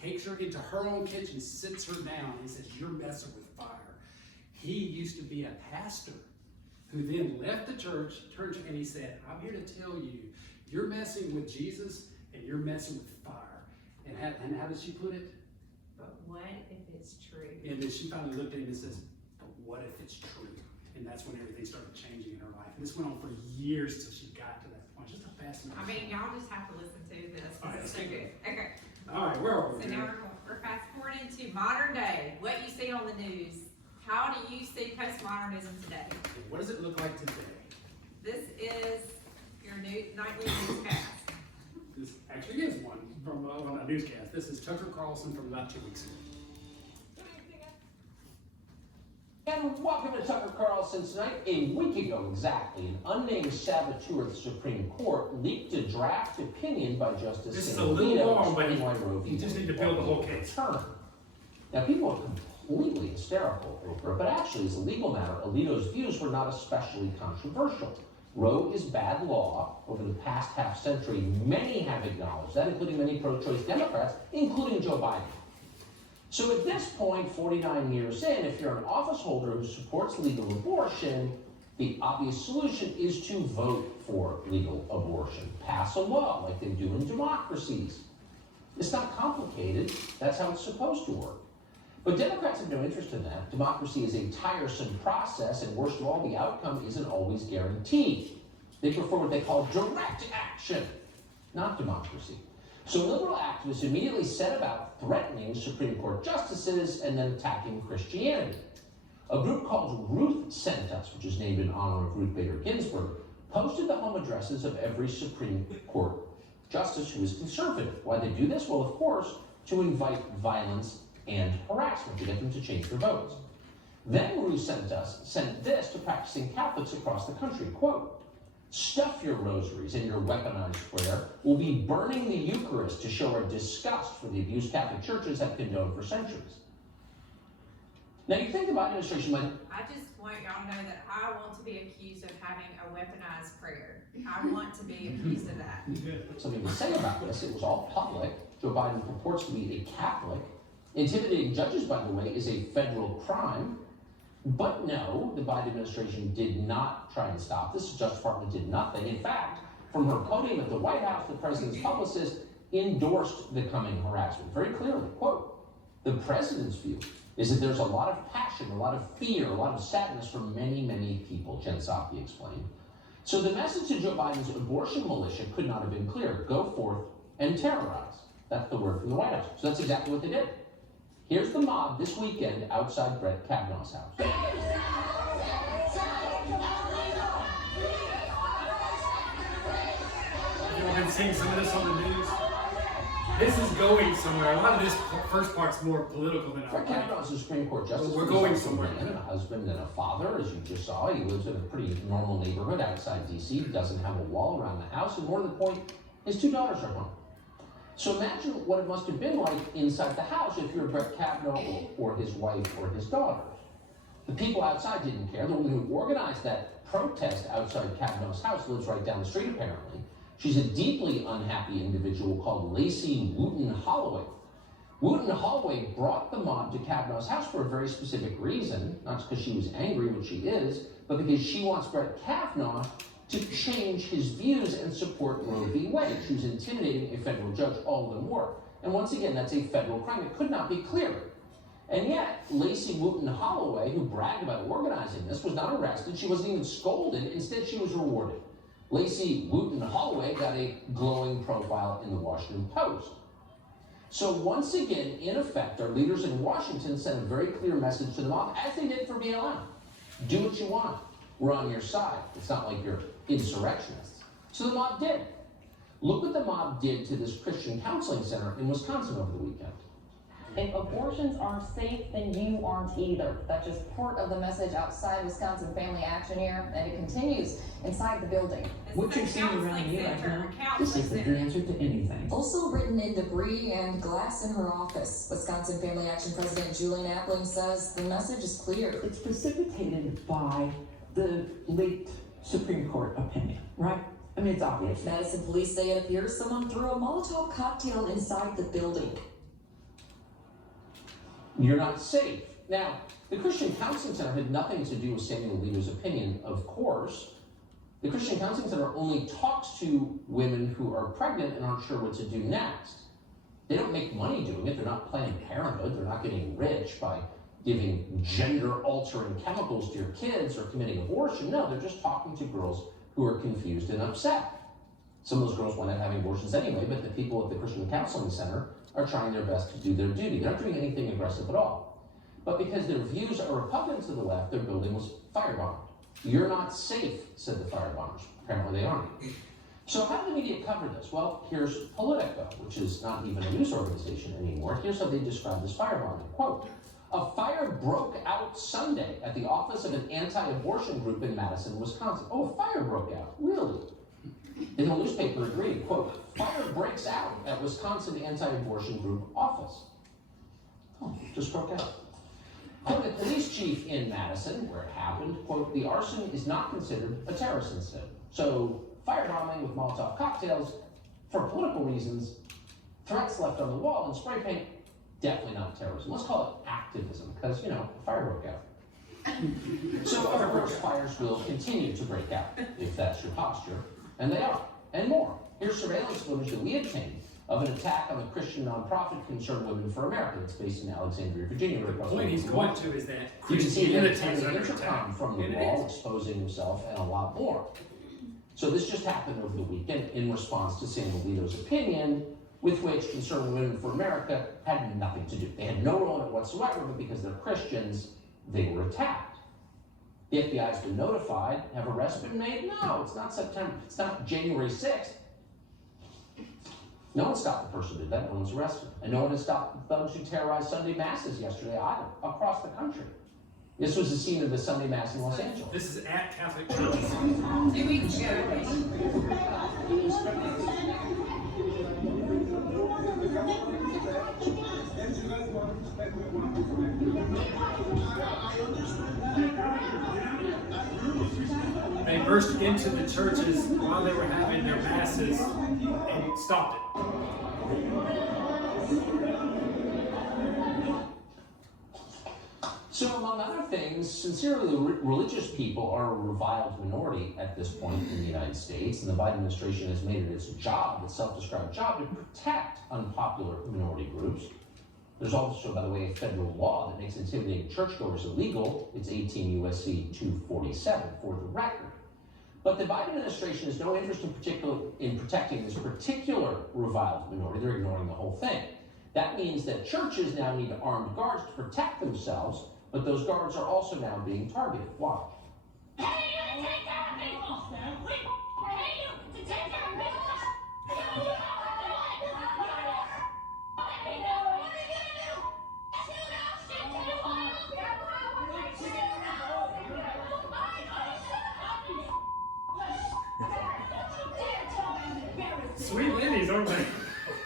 takes her into her own kitchen, sits her down, and says, "You're messing with fire." He used to be a pastor who then left the church, and he said, "I'm here to tell you, you're messing with Jesus and you're messing with fire." And how did she put it? But what if it's true? And then she finally looked at him and says, "But what if it's true?" And that's when everything started changing in her life. And this went on for years till she got to that point. Just a fascinating story. Y'all just have to listen to this. All right, This is let's so keep good. Okay. All right, where are we? So now we're fast forwarding to modern day. What you see on the news. How do you see postmodernism today? What does it look like today? This is your nightly newscast. This actually is one from a newscast. This is Tucker Carlson from about 2 weeks ago. And welcome to Tucker Carlson Tonight. A week ago exactly, an unnamed saboteur of the Supreme Court leaked a draft opinion by Justice This is Alito a little long, but explaining why Roe v. you just Wade need to build the whole was case. overturned. Now, people are completely hysterical over it, but actually, as a legal matter, Alito's views were not especially controversial. Roe is bad law. Over the past half century, many have acknowledged that, including many pro-choice Democrats, including Joe Biden. So at this point, 49 years in, if you're an office holder who supports legal abortion, the obvious solution is to vote for legal abortion. Pass a law like they do in democracies. It's not complicated. That's how it's supposed to work. But Democrats have no interest in that. Democracy is a tiresome process, and worst of all, the outcome isn't always guaranteed. They prefer what they call direct action, not democracy. So liberal activists immediately set about threatening Supreme Court justices and then attacking Christianity. A group called Ruth Sent Us, which is named in honor of Ruth Bader Ginsburg, posted the home addresses of every Supreme Court justice who is conservative. Why they do this? Well, of course, to invite violence and harassment, to get them to change their votes. Then Ruth Sent this to practicing Catholics across the country, quote, "Stuff your rosaries and your weaponized prayer. We'll be burning the Eucharist to show our disgust for the abuse Catholic churches have condoned for centuries." Now you think the Biden administration might... I just want y'all to know that I want to be accused of having a weaponized prayer. I want to be accused of that. something to say about this. It was all public. Joe Biden purports to be a Catholic. Intimidating judges, by the way, is a federal crime. But no, the Biden administration did not try and stop this. The Justice Department did nothing. In fact, from her podium at the White House, the president's publicist endorsed the coming harassment very clearly. Quote, "The president's view is that there's a lot of passion, a lot of fear, a lot of sadness for many, many people," Jen Psaki explained. So the message to Joe Biden's abortion militia could not have been clearer. Go forth and terrorize. That's the word from the White House. So that's exactly what they did. Here's the mob this weekend outside Brett Kavanaugh's house. You've been seeing some of this on the news. This is going somewhere. A lot of this first part's more political than I Brett think. Kavanaugh is a Supreme Court justice. But we're He's going also somewhere. a husband and a father, as you just saw. He lives in a pretty normal neighborhood outside D.C. He doesn't have a wall around the house, and more to the point, his 2 daughters are home. So imagine what it must have been like inside the house if you're Brett Kavanaugh or his wife or his daughters. The people outside didn't care. The woman who organized that protest outside Kavanaugh's house lives right down the street, apparently. She's a deeply unhappy individual called Lacey Wooten Holloway. Wooten Holloway brought the mob to Kavanaugh's house for a very specific reason, not just because she was angry, which she is, but because she wants Brett Kavanaugh to change his views and support Roe v. Wade. She was intimidating a federal judge, all of them were. And once again, that's a federal crime. It could not be clearer. And yet, Lacey Wooten Holloway, who bragged about organizing this, was not arrested. She wasn't even scolded. Instead, she was rewarded. Lacey Wooten Holloway got a glowing profile in the Washington Post. So once again, in effect, our leaders in Washington sent a very clear message to the mob, as they did for BLM. Do what you want. We're on your side. It's not like you're insurrectionists. So the mob did. Look what the mob did to this Christian counseling center in Wisconsin over the weekend. If abortions aren't safe, then you aren't either. That's just part of the message outside Wisconsin Family Action here, and it continues inside the building. It's What a you're seeing around counseling here right center, now, this counseling isn't the center. answer to anything. Also written in debris and glass in her office, Wisconsin Family Action President Julian Appling says the message is clear. It's precipitated by the late Supreme Court opinion, right? I mean, it's obvious. Madison police say it appears someone threw a Molotov cocktail inside the building. You're not safe. Now, the Christian Counseling Center had nothing to do with Samuel Alito's opinion, of course. The Christian Counseling Center only talks to women who are pregnant and aren't sure what to do next. They don't make money doing it. They're not Planned Parenthood. They're not getting rich by giving gender-altering chemicals to your kids or committing abortion. No, they're just talking to girls who are confused and upset. Some of those girls wind up having abortions anyway, but the people at the Christian Counseling Center are trying their best to do their duty. They're not doing anything aggressive at all. But because their views are repugnant to the left, their building was firebombed. You're not safe, said the firebombers. Apparently they aren't. So how did the media cover this? Well, here's Politico, which is not even a news organization anymore. Here's how they describe this firebombing. Quote, A fire broke out Sunday at the office of an anti-abortion group in Madison, Wisconsin. Oh, a fire broke out, really? In the newspaper agreed, quote, fire breaks out at Wisconsin anti-abortion group office. Oh, just broke out. Quote, the police chief in Madison, where it happened, quote, the arson is not considered a terrorist incident. So, firebombing with Molotov cocktails, for political reasons, threats left on the wall and spray paint, definitely not terrorism. Let's call it activism, because, fire broke out. So, of course, fires will continue to break out, if that's your posture, and they are, and more. Here's surveillance footage that we obtained of an attack on the Christian nonprofit concerned Women for America. It's based in Alexandria, Virginia. The point he's going to is that you can see him Christianity is attending under intercom attack. from the wall, exposing himself, and a lot more. So this just happened over the weekend in response to Sam Alito's opinion, with which Concerned Women for America had nothing to do. They had no role in it whatsoever, but because they're Christians, they were attacked. The FBI's been notified. Have arrests been made? No, it's not September. It's not January 6th. No one stopped the person who did that. No one's arrested. And no one has stopped the thugs who terrorized Sunday masses yesterday either, across the country. This was the scene of the Sunday Mass in Los Angeles. This is at Catholic churches. 2 weeks ago. They burst into the churches while they were having their masses and stopped it. So, among other things, sincerely religious people are a reviled minority at this point in the United States, and the Biden administration has made it its job, its self-described job, to protect unpopular minority groups. There's also, by the way, a federal law that makes intimidating churchgoers illegal. It's 18 U.S.C. 247, for the record. But the Biden administration has no interest in protecting this particular reviled minority. They're ignoring the whole thing. That means that churches now need armed guards to protect themselves, but those guards are also now being targeted. Why? Pay you to take care of people! We pay you to take care of business! Sweet Lenny's, aren't they?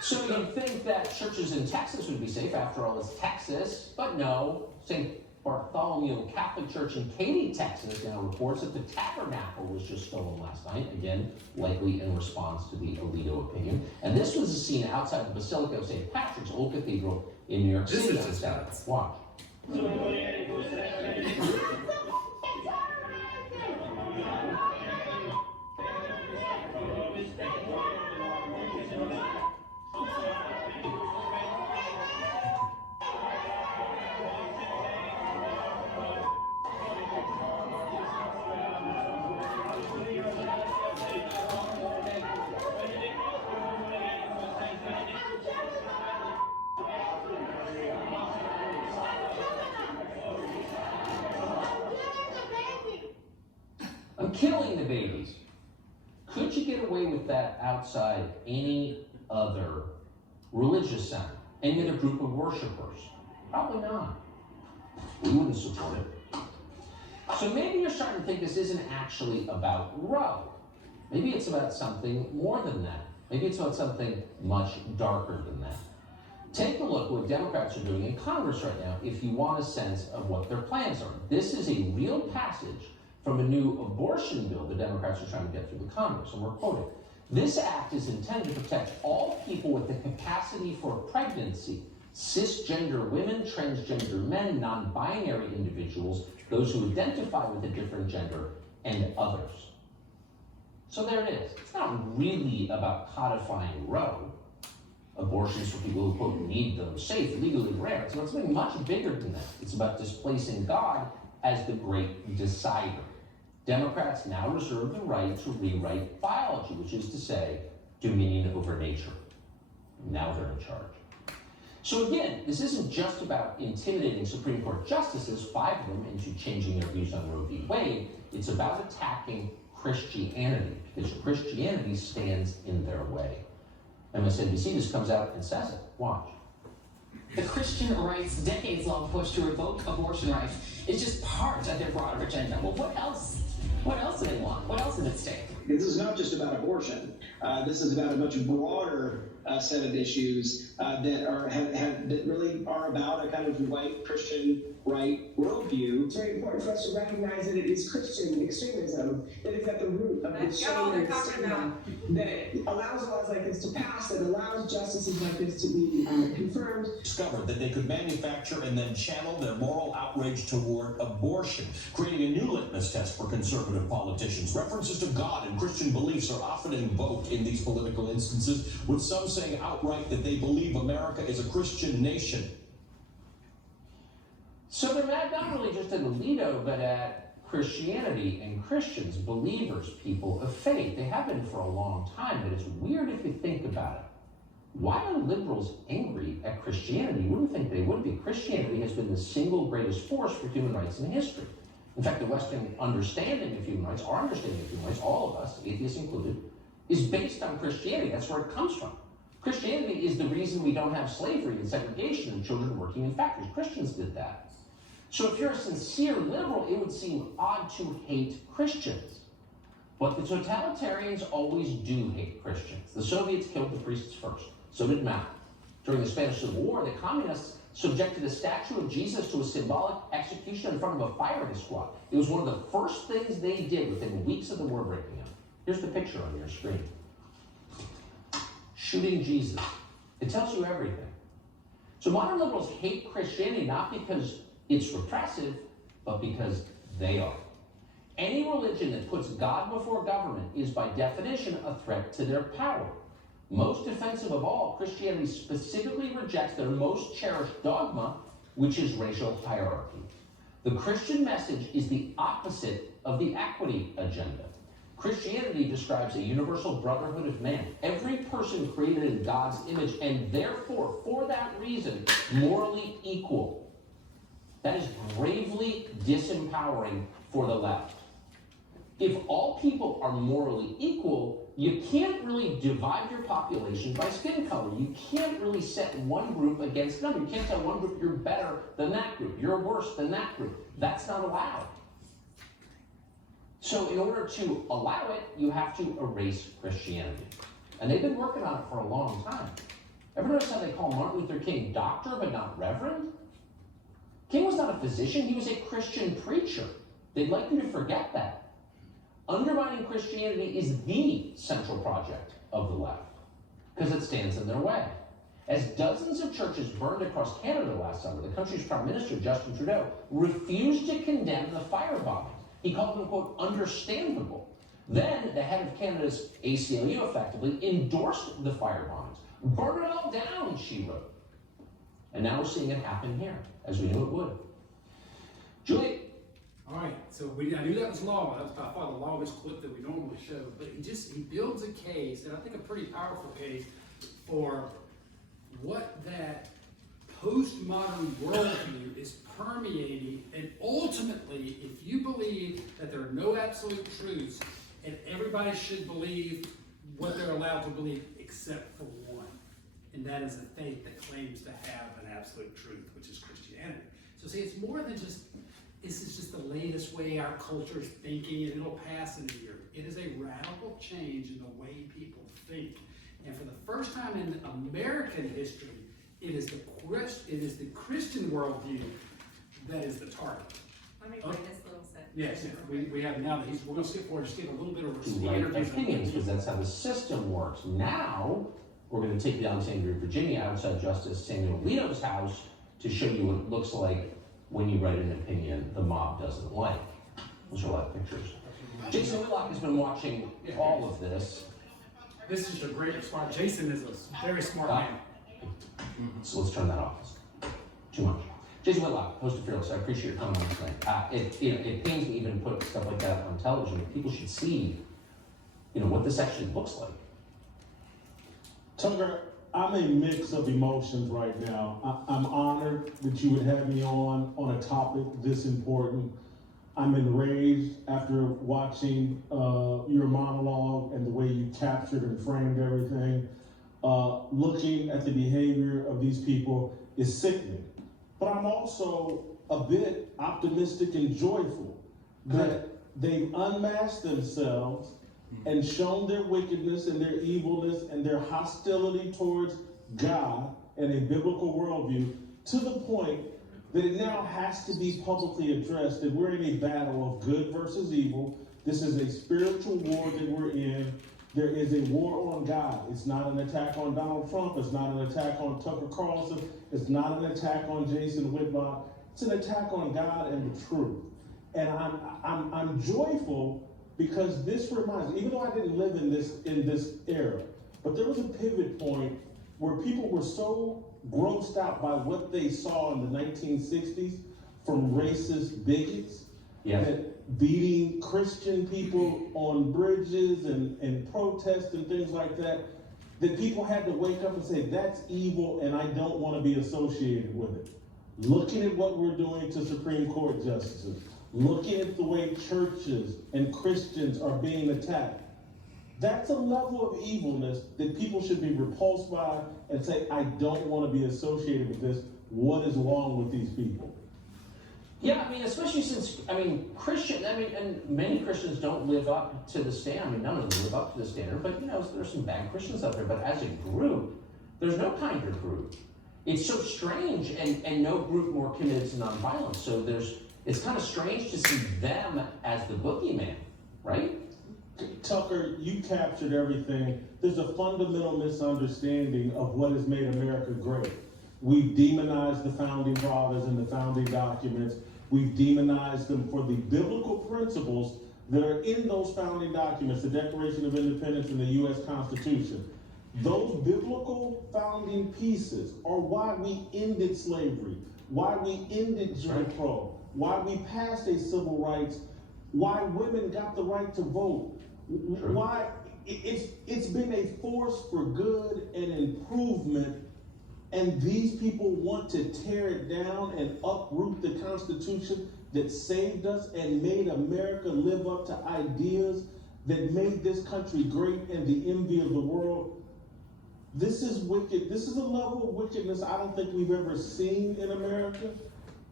So you'd think that churches in Texas would be safe. After all, it's Texas. But no. St. Bartholomew Catholic Church in Katy, Texas now reports that the tabernacle was just stolen last night. Again, likely in response to the Alito opinion. And this was a scene outside the Basilica of St. Patrick's, Old Cathedral in New York City. This is just nuts. Watch. I'm killing the babies. Could you get away with that outside any other religious center, any other group of worshipers? Probably not. We wouldn't support it. So maybe you're starting to think this isn't actually about Roe. Maybe it's about something more than that. Maybe it's about something much darker than that. Take a look at what Democrats are doing in Congress right now if you want a sense of what their plans are. This is a real passage from a new abortion bill the Democrats are trying to get through the Congress, and we're quoting. This act is intended to protect all people with the capacity for pregnancy, cisgender women, transgender men, non-binary individuals, those who identify with a different gender, and others. So there it is. It's not really about codifying Roe. Abortions for people who, quote, need them, safe, legally rare. It's about something much bigger than that. It's about displacing God as the great decider. Democrats now reserve the right to rewrite biology, which is to say, dominion over nature. Now they're in charge. So again, this isn't just about intimidating Supreme Court justices, 5 of them, into changing their views on Roe v. Wade. It's about attacking Christianity, because Christianity stands in their way. MSNBC just comes out and says it. Watch. The Christian right's decades-long push to revoke abortion rights is just part of their broader agenda. Well, what else? What else do they want? What else is at stake? This is not just about abortion. This is about a much broader set of issues that really are about a kind of white Christian right worldview. It's very important for us to recognize that it is Christian extremism that is at the root of the That's shame all they're and talking stigma about. that allows laws like this to pass, that allows justices like this to be confirmed. Discovered that they could manufacture and then channel their moral outrage toward abortion, creating a new litmus test for conservative politicians. References to God and Christian beliefs are often invoked in these political instances, with some saying outright that they believe America is a Christian nation. So they're mad not really just at Alito, but at Christianity and Christians, believers, people of faith. They have been for a long time, but it's weird if you think about it. Why are liberals angry at Christianity? You wouldn't think they would be. Christianity has been the single greatest force for human rights in history. In fact, the Western understanding of human rights, our understanding of human rights, all of us, atheists included, is based on Christianity. That's where it comes from. Christianity is the reason we don't have slavery and segregation and children working in factories. Christians did that. So if you're a sincere liberal, it would seem odd to hate Christians. But the totalitarians always do hate Christians. The Soviets killed the priests first. So did Mao. During the Spanish Civil War, the communists subjected a statue of Jesus to a symbolic execution in front of a firing squad. It was one of the first things they did within weeks of the war breaking out. Here's the picture on your screen. Shooting Jesus. It tells you everything. So modern liberals hate Christianity not because it's repressive, but because they are. Any religion that puts God before government is by definition a threat to their power. Most offensive of all, Christianity specifically rejects their most cherished dogma, which is racial hierarchy. The Christian message is the opposite of the equity agenda. Christianity describes a universal brotherhood of man, every person created in God's image, and therefore, for that reason, morally equal. That is gravely disempowering for the left. If all people are morally equal, you can't really divide your population by skin color. You can't really set one group against another. You can't tell one group you're better than that group, you're worse than that group. That's not allowed. So in order to allow it, you have to erase Christianity. And they've been working on it for a long time. Ever notice how they call Martin Luther King doctor but not reverend? King was not a physician, he was a Christian preacher. They'd like you to forget that. Undermining Christianity is the central project of the left, because it stands in their way. As dozens of churches burned across Canada last summer, the country's Prime Minister, Justin Trudeau, refused to condemn the firebombings. He called them, quote, understandable. Then the head of Canada's ACLU effectively endorsed the firebombings. Burn it all down, she wrote. And now we're seeing it happen here, as we knew it would. Julie? All right, so I knew that was long. That was by far the longest clip that we normally show. But he builds a case, and I think a pretty powerful case, for what that postmodern worldview is permeating. And ultimately, if you believe that there are no absolute truths, and everybody should believe what they're allowed to believe except for one, and that is a faith that claims to have an absolute truth, which is Christianity. So see, it's more than just, this is just the latest way our culture is thinking, and it'll pass in a year. It is a radical change in the way people think. And for the first time in American history, it is the Christian worldview that is the target. Let me play this little set. Yes, we have now that we're going to skip forward, just give a little bit of Opinions, because that's how the system works. Now, we're going to take you down to Alexandria, Virginia, outside Justice Samuel Alito's house, to show you what it looks like when you write an opinion the mob doesn't like. Those are a lot of pictures. Jason Whitlock has been watching all of this. This is a great smart. Jason is a very smart man. So let's turn that off. Too much. Jason Whitlock, host of Fearless. I appreciate your comment tonight. It pains me even to put stuff like that on television. People should see, what this actually looks like. Tucker, I'm a mix of emotions right now. I'm honored that you would have me on a topic this important. I'm enraged after watching your monologue and the way you captured and framed everything. Looking at the behavior of these people, is sickening. But I'm also a bit optimistic and joyful that they've unmasked themselves and shown their wickedness and their evilness and their hostility towards God and a biblical worldview to the point that it now has to be publicly addressed that we're in a battle of good versus evil. This is a spiritual war that we're in. There is a war on God. It's not an attack on Donald Trump. It's not an attack on Tucker Carlson. It's not an attack on Jason Whitlock. It's an attack on God and the truth. And I'm joyful because this reminds me, even though I didn't live in this era, but there was a pivot point where people were so grossed out by what they saw in the 1960s from racist bigots that beating Christian people on bridges and protests and things like that, that people had to wake up and say, that's evil and I don't want to be associated with it. Looking at what we're doing to Supreme Court justices, looking at the way churches and Christians are being attacked, that's a level of evilness that people should be repulsed by and say, I don't want to be associated with this. What is wrong with these people? Yeah, I mean, especially since, and many Christians don't live up to the standard. I mean, none of them live up to the standard, but there's some bad Christians out there. But as a group, there's no kinder group. It's so strange, and no group more committed to nonviolence. So it's kind of strange to see them as the boogeyman, right? Tucker, you captured everything. There's a fundamental misunderstanding of what has made America great. We've demonized the founding fathers and the founding documents. We've demonized them for the biblical principles that are in those founding documents, the Declaration of Independence and the U.S. Constitution. Those biblical founding pieces are why we ended slavery, why we ended Jim Crow, why we passed a civil rights, why women got the right to vote, why it's been a force for good and improvement. And these people want to tear it down and uproot the Constitution that saved us and made America live up to ideas that made this country great and the envy of the world. This is wicked. This is a level of wickedness I don't think we've ever seen in America.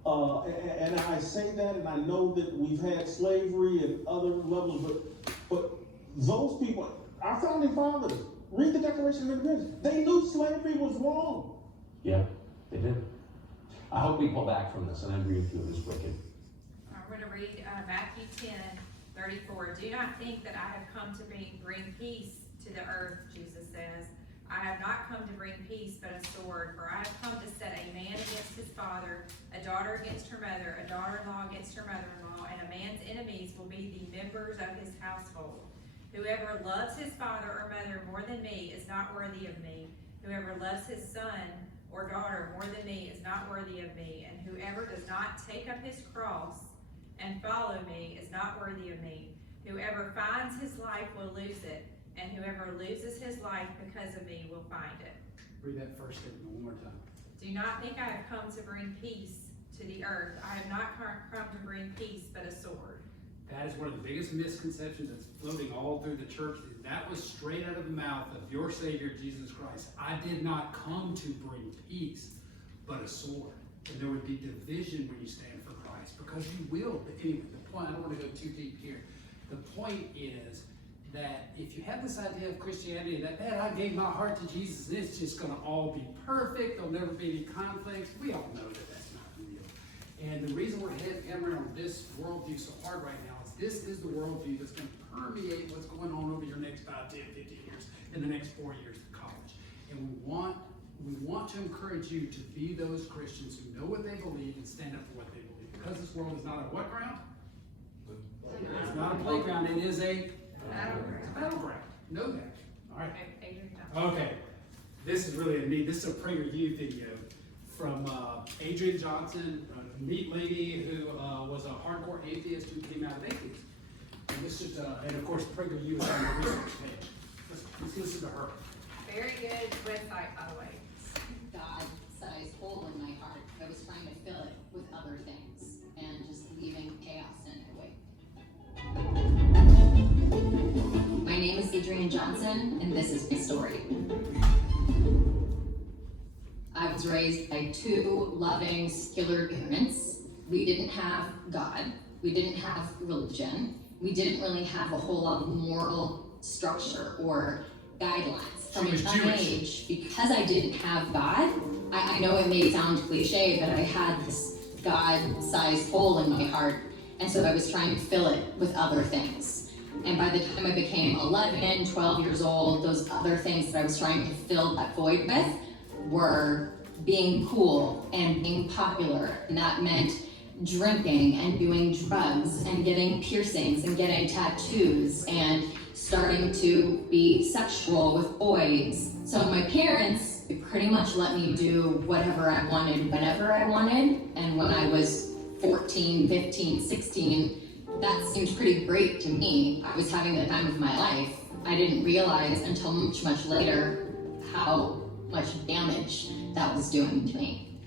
And I say that, and I know that we've had slavery and other levels, but those people, our founding fathers, read the Declaration of Independence. They knew slavery was wrong. Yeah, they did. I hope we pull back from this, and I agree with you, it is wicked. I'm going to read Matthew 10:34. Do not think that I have come to bring peace to the earth, Jesus says. I have not come to bring peace, but a sword. For I have come to set a man against his father, a daughter against her mother, a daughter-in-law against her mother-in-law, and a man's enemies will be the members of his household. Whoever loves his father or mother more than me is not worthy of me. Whoever loves his son or daughter more than me is not worthy of me, and whoever does not take up his cross and follow me is not worthy of me. Whoever finds his life will lose it, and whoever loses his life because of me will find it. Read that first statement one more time. Do not think I have come to bring peace to the earth. I have not come to bring peace, but a sword. That is one of the biggest misconceptions that's floating all through the church. That was straight out of the mouth of your Savior, Jesus Christ. I did not come to bring peace, but a sword. And there would be division when you stand for Christ, because you will. But anyway, the point, I don't want to go too deep here. The point is that if you have this idea of Christianity, that I gave my heart to Jesus, and it's just going to all be perfect, there'll never be any conflicts, we all know that that's not real. And the reason we're hammering on this worldview so hard right now is this is the worldview that's going to permeate what's going on over your next 5, 10, 15 years, in the next 4 years of college. And we want to encourage you to be those Christians who know what they believe and stand up for what they believe. Because this world is not a what ground? It's not a playground, it is a battleground. Know that. All right. Okay. This is really this is a PragerU video from Adrian Johnson, a neat lady who was a hardcore atheist who came out of atheism. And this is, and of course, PragerU is on the research page. Let's listen to her. Very good website, by the way. God set a hole in my heart. I was trying to fill it with other things and just leaving chaos in it. My name is Adrian Johnson, and this is my story. I've was raised by two loving, secular parents. We didn't have God. We didn't have religion. We didn't really have a whole lot of moral structure or guidelines. From a young age, because I didn't have God, I know it may sound cliche, but I had this God-sized hole in my heart, and so I was trying to fill it with other things. And by the time I became 11, 12 years old, those other things that I was trying to fill that void with were being cool and being popular, and that meant drinking and doing drugs and getting piercings and getting tattoos and starting to be sexual with boys. So my parents pretty much let me do whatever I wanted whenever I wanted, and when I was 14, 15, 16, that seemed pretty great to me. I was having the time of my life. I didn't realize until much, much later how much damage that was doing to me.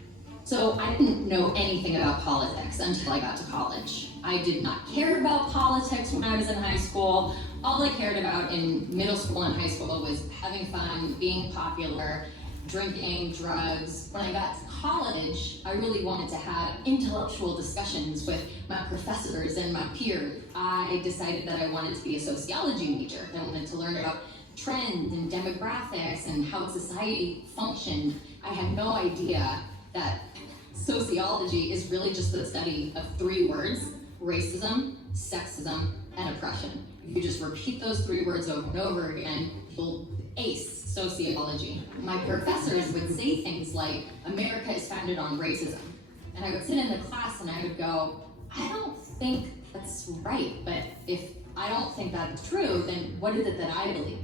So I didn't know anything about politics until I got to college. I did not care about politics when I was in high school. All I cared about in middle school and high school was having fun, being popular, drinking, drugs. When I got to college, I really wanted to have intellectual discussions with my professors and my peers. I decided that I wanted to be a sociology major. I wanted to learn about trends and demographics and how society functioned. I had no idea that sociology is really just the study of three words: racism, sexism, and oppression. If you just repeat those three words over and over again, you'll ace sociology. My professors would say things like, America is founded on racism. And I would sit in the class and I would go, I don't think that's right, but if I don't think that's true, then what is it that I believe?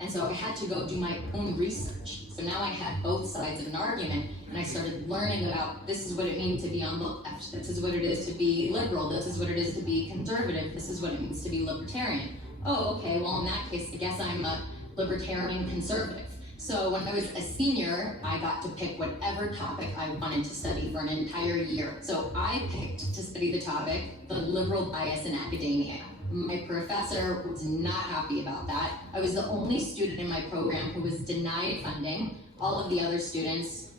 And so I had to go do my own research. So now I had both sides of an argument, and I started learning about this is what it means to be on the left, this is what it is to be liberal, this is what it is to be conservative, this is what it means to be libertarian. Oh, okay, well in that case, I guess I'm a libertarian conservative. So when I was a senior, I got to pick whatever topic I wanted to study for an entire year. So I picked to study the topic, the liberal bias in academia. My professor was not happy about that. I was the only student in my program who was denied funding. All of the other students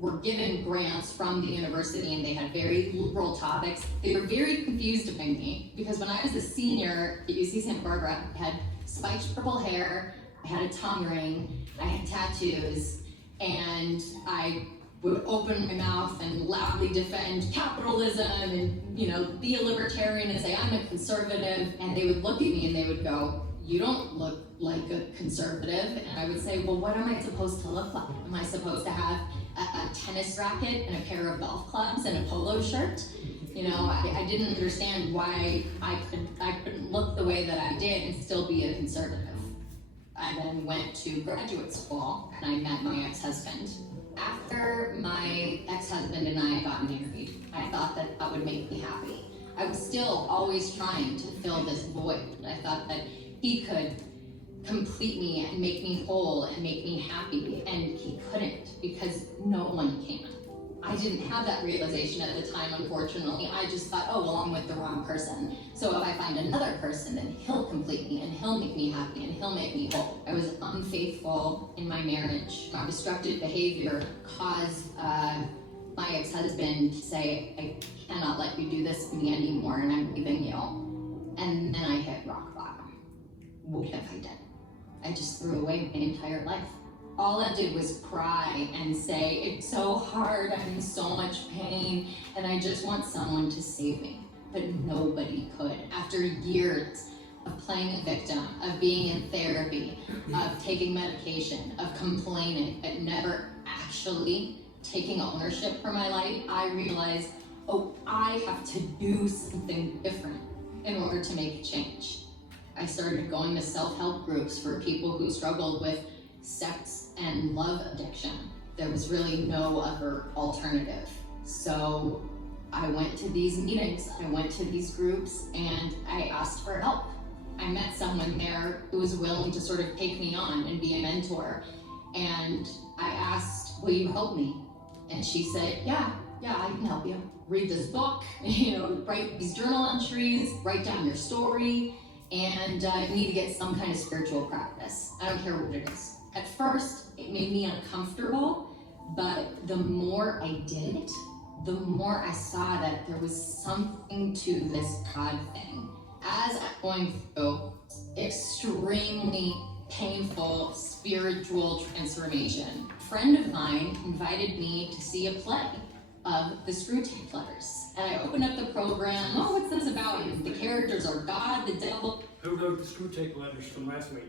were given grants from the university and they had very liberal topics. They were very confused by me because when I was a senior at UC Santa Barbara, I had spiked purple hair, I had a tongue ring, I had tattoos, and I would open my mouth and loudly defend capitalism and, be a libertarian and say, I'm a conservative. And they would look at me and they would go, you don't look like a conservative. And I would say, well, what am I supposed to look like? Am I supposed to have a tennis racket and a pair of golf clubs and a polo shirt? I didn't understand why I couldn't look the way that I did and still be a conservative. I then went to graduate school and I met my ex-husband. After my ex-husband and I got married, I thought that that would make me happy. I was still always trying to fill this void. I thought that he could complete me and make me whole and make me happy, and he couldn't because no one can. I didn't have that realization at the time, unfortunately. I just thought, oh, well, I'm with the wrong person. So if I find another person, then he'll complete me and he'll make me happy and he'll make me whole. I was unfaithful in my marriage. My destructive behavior caused my ex-husband to say, I cannot let you do this to me anymore and I'm leaving you. And then I hit rock bottom. What if I did? I just threw away my entire life. All I did was cry and say, it's so hard, I'm in so much pain, and I just want someone to save me. But nobody could. After years of playing a victim, of being in therapy, of taking medication, of complaining, but never actually taking ownership for my life, I realized, oh, I have to do something different in order to make a change. I started going to self-help groups for people who struggled with sex and love addiction. There was really no other alternative. So I went to these meetings, I went to these groups, and I asked for help. I met someone there who was willing to sort of take me on and be a mentor. And I asked, will you help me? And she said, yeah, I can help you. Read this book, write these journal entries, write down your story, and you need to get some kind of spiritual practice. I don't care what it is. At first, it made me uncomfortable, But the more I did it, the more I saw that there was something to this God thing. As I'm going through extremely painful spiritual transformation, a friend of mine invited me to see a play of the Screwtape Letters. And I opened up the program, oh, what's this about? And the characters are God, the devil. Who wrote the Screwtape Letters from last week?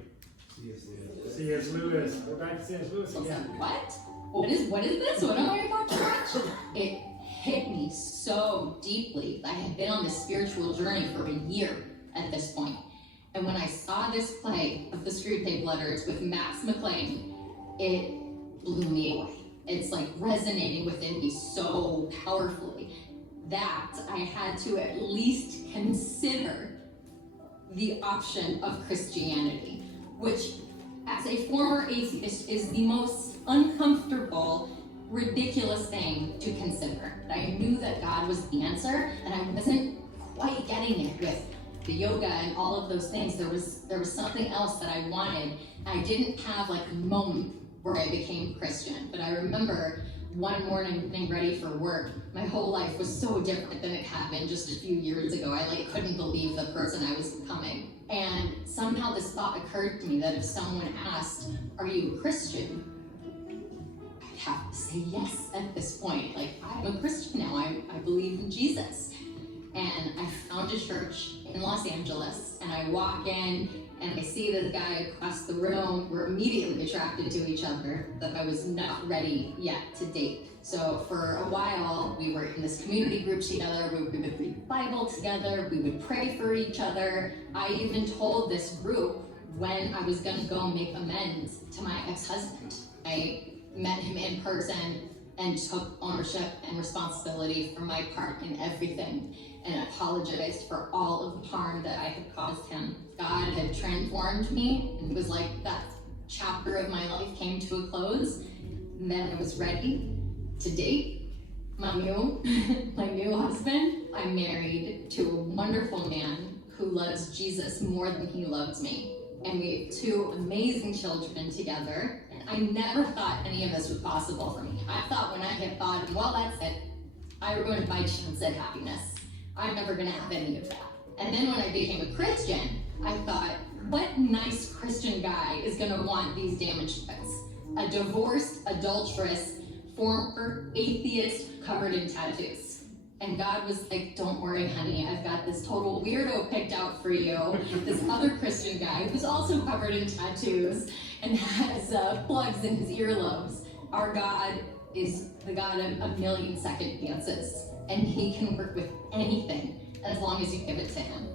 C.S. Lewis. We're back to C.S. Lewis again. What? What is this? What am I about to watch? It hit me so deeply. I had been on this spiritual journey for a year at this point. And when I saw this play of the Screwtape Letters with Max McLean, it blew me away. It's like resonating within me so powerfully that I had to at least consider the option of Christianity, which as a former atheist is the most uncomfortable, ridiculous thing to consider. I knew that God was the answer, and I wasn't quite getting it with the yoga and all of those things. There was something else that I wanted. I didn't have like a moment where I became Christian, but I remember one morning getting ready for work. My whole life was so different than it had been just a few years ago. I like couldn't believe the person I was becoming. And somehow this thought occurred to me that if someone asked, "Are you a Christian?" I'd have to say yes at this point. Like, I'm a Christian now. I believe in Jesus. And I found a church in Los Angeles, and I walk in and I see this guy across the room. We're immediately attracted to each other, but I was not ready yet to date. So for a while, we were in this community group together. We would read the Bible together. We would pray for each other. I even told this group when I was gonna go make amends to my ex-husband. I met him in person and took ownership and responsibility for my part in everything, and apologized for all of the harm that I had caused him. God had transformed me, and it was like that chapter of my life came to a close, and then I was ready to date my new husband. I'm married to a wonderful man who loves Jesus more than he loves me. And we have 2 amazing children together. And I never thought any of this was possible for me. I thought when I had thought, well, that's it. I ruined my chance at happiness. I'm never gonna have any of that. And then when I became a Christian, I thought, what nice Christian guy is gonna want these damaged goods? A divorced, adulterous, former atheist covered in tattoos. And God was like, don't worry, honey, I've got this total weirdo picked out for you. This other Christian guy who's also covered in tattoos and has plugs in his earlobes. Our God is the God of a million second chances, and he can work with anything as long as you give it to him.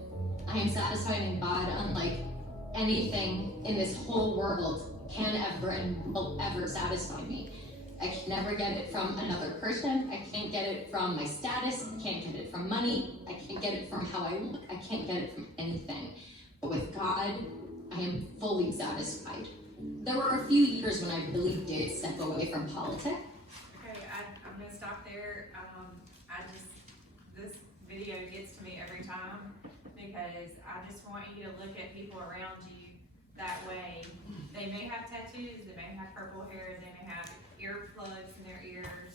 I am satisfied in God unlike anything in this whole world can ever and will ever satisfy me. I can never get it from another person. I can't get it from my status. I can't get it from money. I can't get it from how I look. I can't get it from anything. But with God, I am fully satisfied. There were a few years when I really did step away from politics. Okay, I'm gonna stop there. This video gets to me every time because I just want you to look at people around you that way. They may have tattoos, they may have purple hair, they may have earplugs in their ears.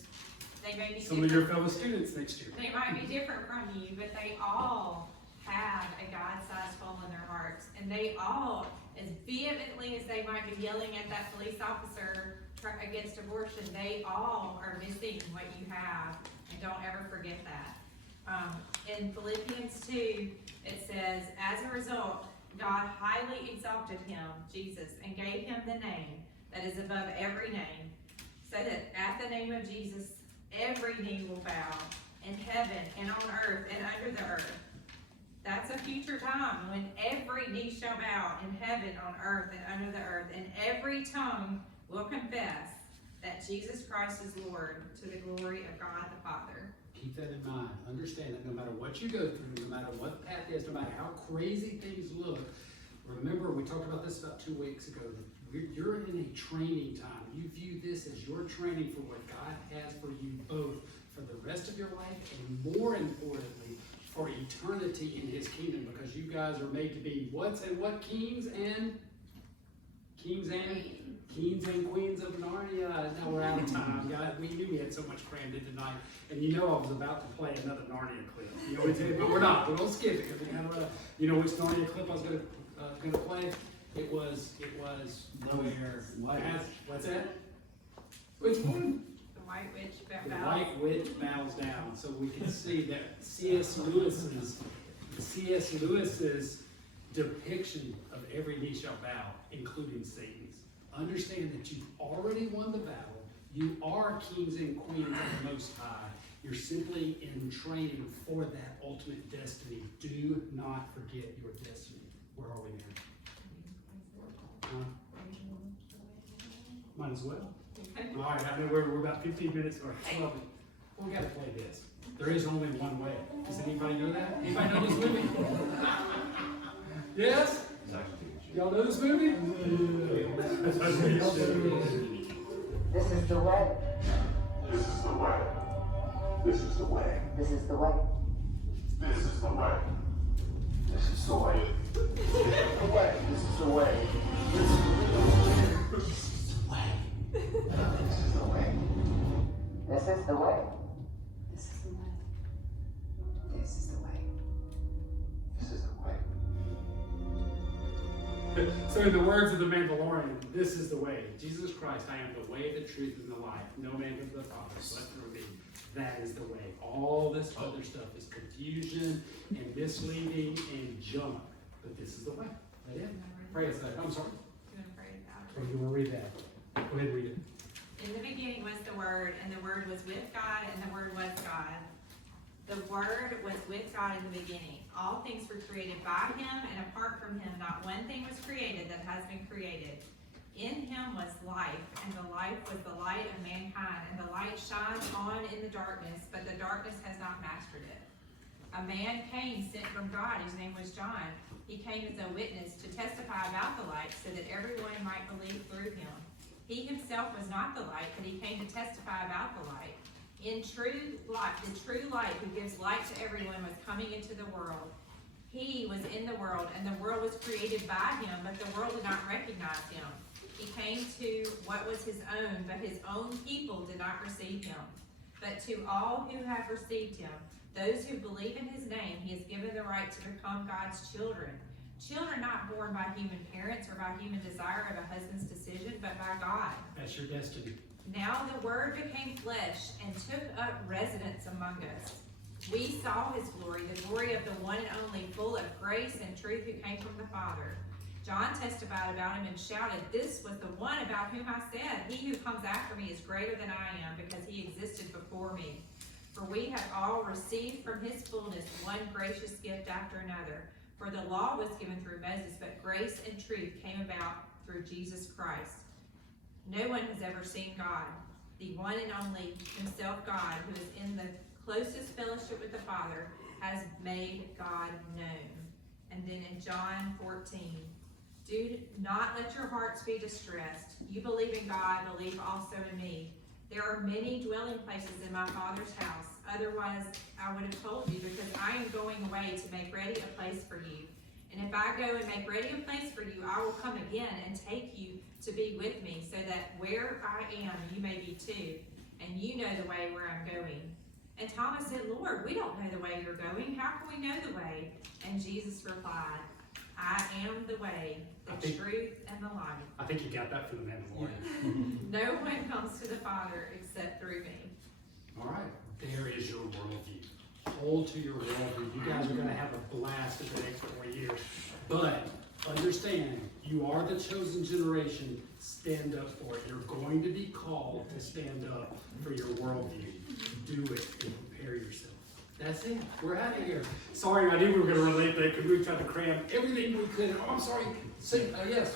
They may be some of your fellow students next year. They might be different from you, but they all have a God-sized hole in their hearts. And they all, as vehemently as they might be yelling at that police officer against abortion, they all are missing what you have. And don't ever forget that. In Philippians 2, it says, as a result, God highly exalted him, Jesus, and gave him the name that is above every name, so that at the name of Jesus, every knee will bow in heaven and on earth and under the earth. That's a future time when every knee shall bow in heaven, on earth, and under the earth, and every tongue will confess that Jesus Christ is Lord, to the glory of God the Father. Keep that in mind. Understand that no matter what you go through, no matter what the path is, no matter how crazy things look, remember, we talked about this about 2 weeks ago, that you're in a training time. You view this as your training for what God has for you both for the rest of your life and more importantly, for eternity in his kingdom, because you guys are made to be what kings and Kings and Queens of Narnia. Now we're out of time, guys. We knew we had so much crammed in tonight, and I was about to play another Narnia clip. But we're not. We're gonna skip it because we kind of. You know which Narnia clip I was gonna play? It was where what's that? Which one? The White Witch The White Witch bows down. So we can see that C.S. Lewis's depiction of every knee shall bow, including Satan's. Understand that you've already won the battle. You are kings and queens of the Most High. You're simply in training for that ultimate destiny. Do not forget your destiny. Where are we now? Might as well. All right, I know we're about 15 minutes or 12. We got to play this. There is only one way. Does anybody know that? Anybody know this movie? Yes? Y'all know this movie? This is the way. This is the way. This is the way. This is the way. This is the way. This is the way. The way. This is the way. This is the way. This is the way. This is the way. This is the way. This is the way. This is the way. So in the words of the Mandalorian, this is the way. Jesus Christ, I am the way, the truth, and the life. No man comes to the Father except through me. That is the way. All this other stuff is confusion and misleading and junk. But this is the way. That it? Pray us that. I'm sorry. I'm gonna pray about Or it. you want to read that? Go ahead and read it. In the beginning was the Word, and the Word was with God, and the Word was God. The Word was with God in the beginning. All things were created by Him, and apart from Him, not one thing was created that has been created. In Him was life, and the life was the light of mankind, and the light shines on in the darkness, but the darkness has not mastered it. A man came sent from God, whose name was John. He came as a witness to testify about the light, so that everyone might believe through him. He himself was not the light, but he came to testify about the light. In true light, the true light who gives light to everyone was coming into the world. He was in the world, and the world was created by him, but the world did not recognize him. He came to what was his own, but his own people did not receive him. But to all who have received him, those who believe in his name, he has given the right to become God's children. Children not born by human parents or by human desire of a husband's decision, but by God. That's your destiny. Now the Word became flesh and took up residence among us. We saw his glory, the glory of the one and only, full of grace and truth, who came from the Father. John testified about him and shouted, "This was the one about whom I said, he who comes after me is greater than I am, because he existed before me." For we have all received from his fullness one gracious gift after another. For the law was given through Moses, but grace and truth came about through Jesus Christ. No one has ever seen God, the one and only himself God, who is in the closest fellowship with the Father, has made God known. And then in John 14, do not let your hearts be distressed. You believe in God, believe also in me. There are many dwelling places in my Father's house. Otherwise, I would have told you, because I am going away to make ready a place for you. And if I go and make ready a place for you, I will come again and take you to be with me, so that where I am, you may be too. And you know the way where I'm going. And Thomas said, "Lord, we don't know the way you're going. How can we know the way?" And Jesus replied, "I am the way, the truth, and the life. I think you got that from the Mandalorian. No one comes to the Father except through me." All right, there is your worldview. Hold to your worldview. You guys are going to have a blast in the next 4 years. But understand, you are the chosen generation. Stand up for it. You're going to be called to stand up for your worldview. Do it and prepare yourself. That's it. We're out of here. Sorry, I knew we were going to relate that because we were trying to cram everything we could. Oh, I'm sorry. Say, yes.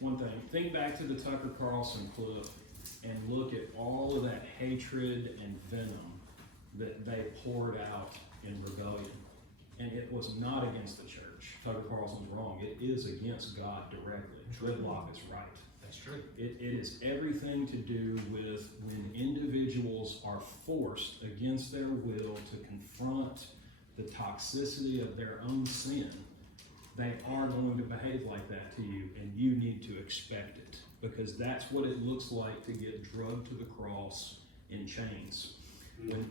One thing. Think back to the Tucker Carlson clip and look at all of that hatred and venom that they poured out in rebellion. And it was not against the church. Tucker Carlson's wrong. It is against God directly. Gridlock is right. That's true. It is everything to do with when individuals are forced against their will to confront the toxicity of their own sin. They are going to behave like that to you, and you need need to expect it, because that's what it looks like to get drugged to the cross in chains.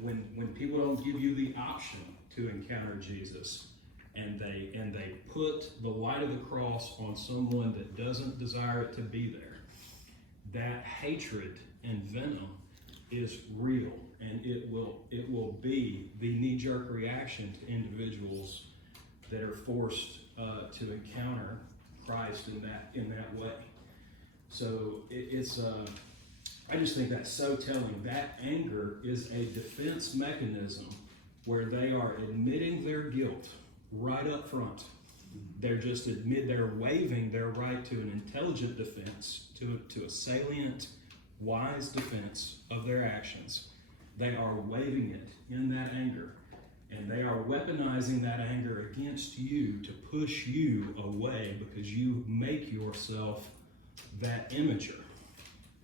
When people don't give you the option to encounter Jesus, and they put the light of the cross on someone that doesn't desire it to be there, that hatred and venom is real, and it will be the knee-jerk reaction to individuals that are forced to encounter Christ in that way. So I just think that's so telling. That anger is a defense mechanism where they are admitting their guilt right up front. They're waiving their right to an intelligent defense, to a salient, wise defense of their actions. They are waiving it in that anger, and they are weaponizing that anger against you to push you away, because you make yourself that imager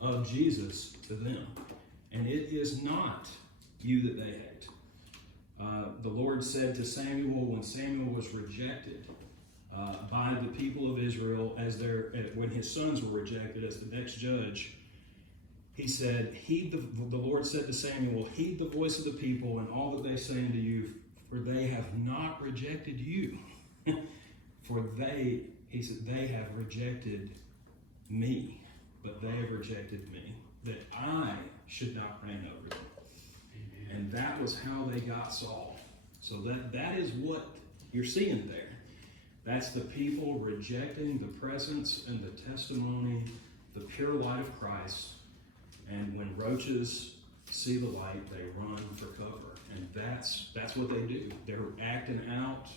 of Jesus to them. And it is not you that they hate. The Lord said to Samuel, when Samuel was rejected by the people of Israel, when his sons were rejected as the next judge, he said, the Lord said to Samuel, heed the voice of the people and all that they say unto you, for they have not rejected you. For he said, they have rejected me, but they have rejected me, that I should not reign over them. Amen. And that was how they got Saul. So that is what you're seeing there. That's the people rejecting the presence and the testimony, the pure light of Christ. And when roaches see the light, they run for cover. And that's what they do. They're acting out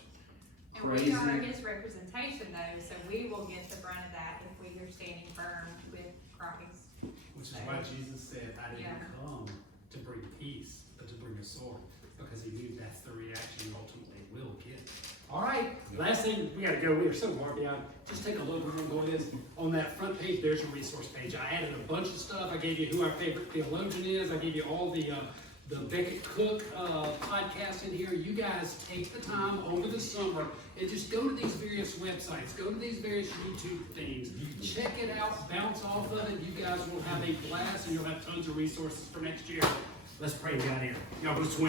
crazy. And we are his representation, though, so we will get the brunt of that if we are standing firm with Christ. Which is why Jesus said, I didn't come to bring peace, but to bring a sword. Because he knew that's the reaction you ultimately will get. All right, last thing, we gotta go. We are so far behind. Just take a look where I'm going is. On that front page, there's your resource page. I added a bunch of stuff. I gave you who our favorite theologian is. I gave you all the Beckett Cook podcast in here. You guys take the time over the summer and just go to these various websites, go to these various YouTube things, check it out, bounce off of it. You guys will have a blast, and you'll have tons of resources for next year. Let's pray, God, here. Y'all go swing.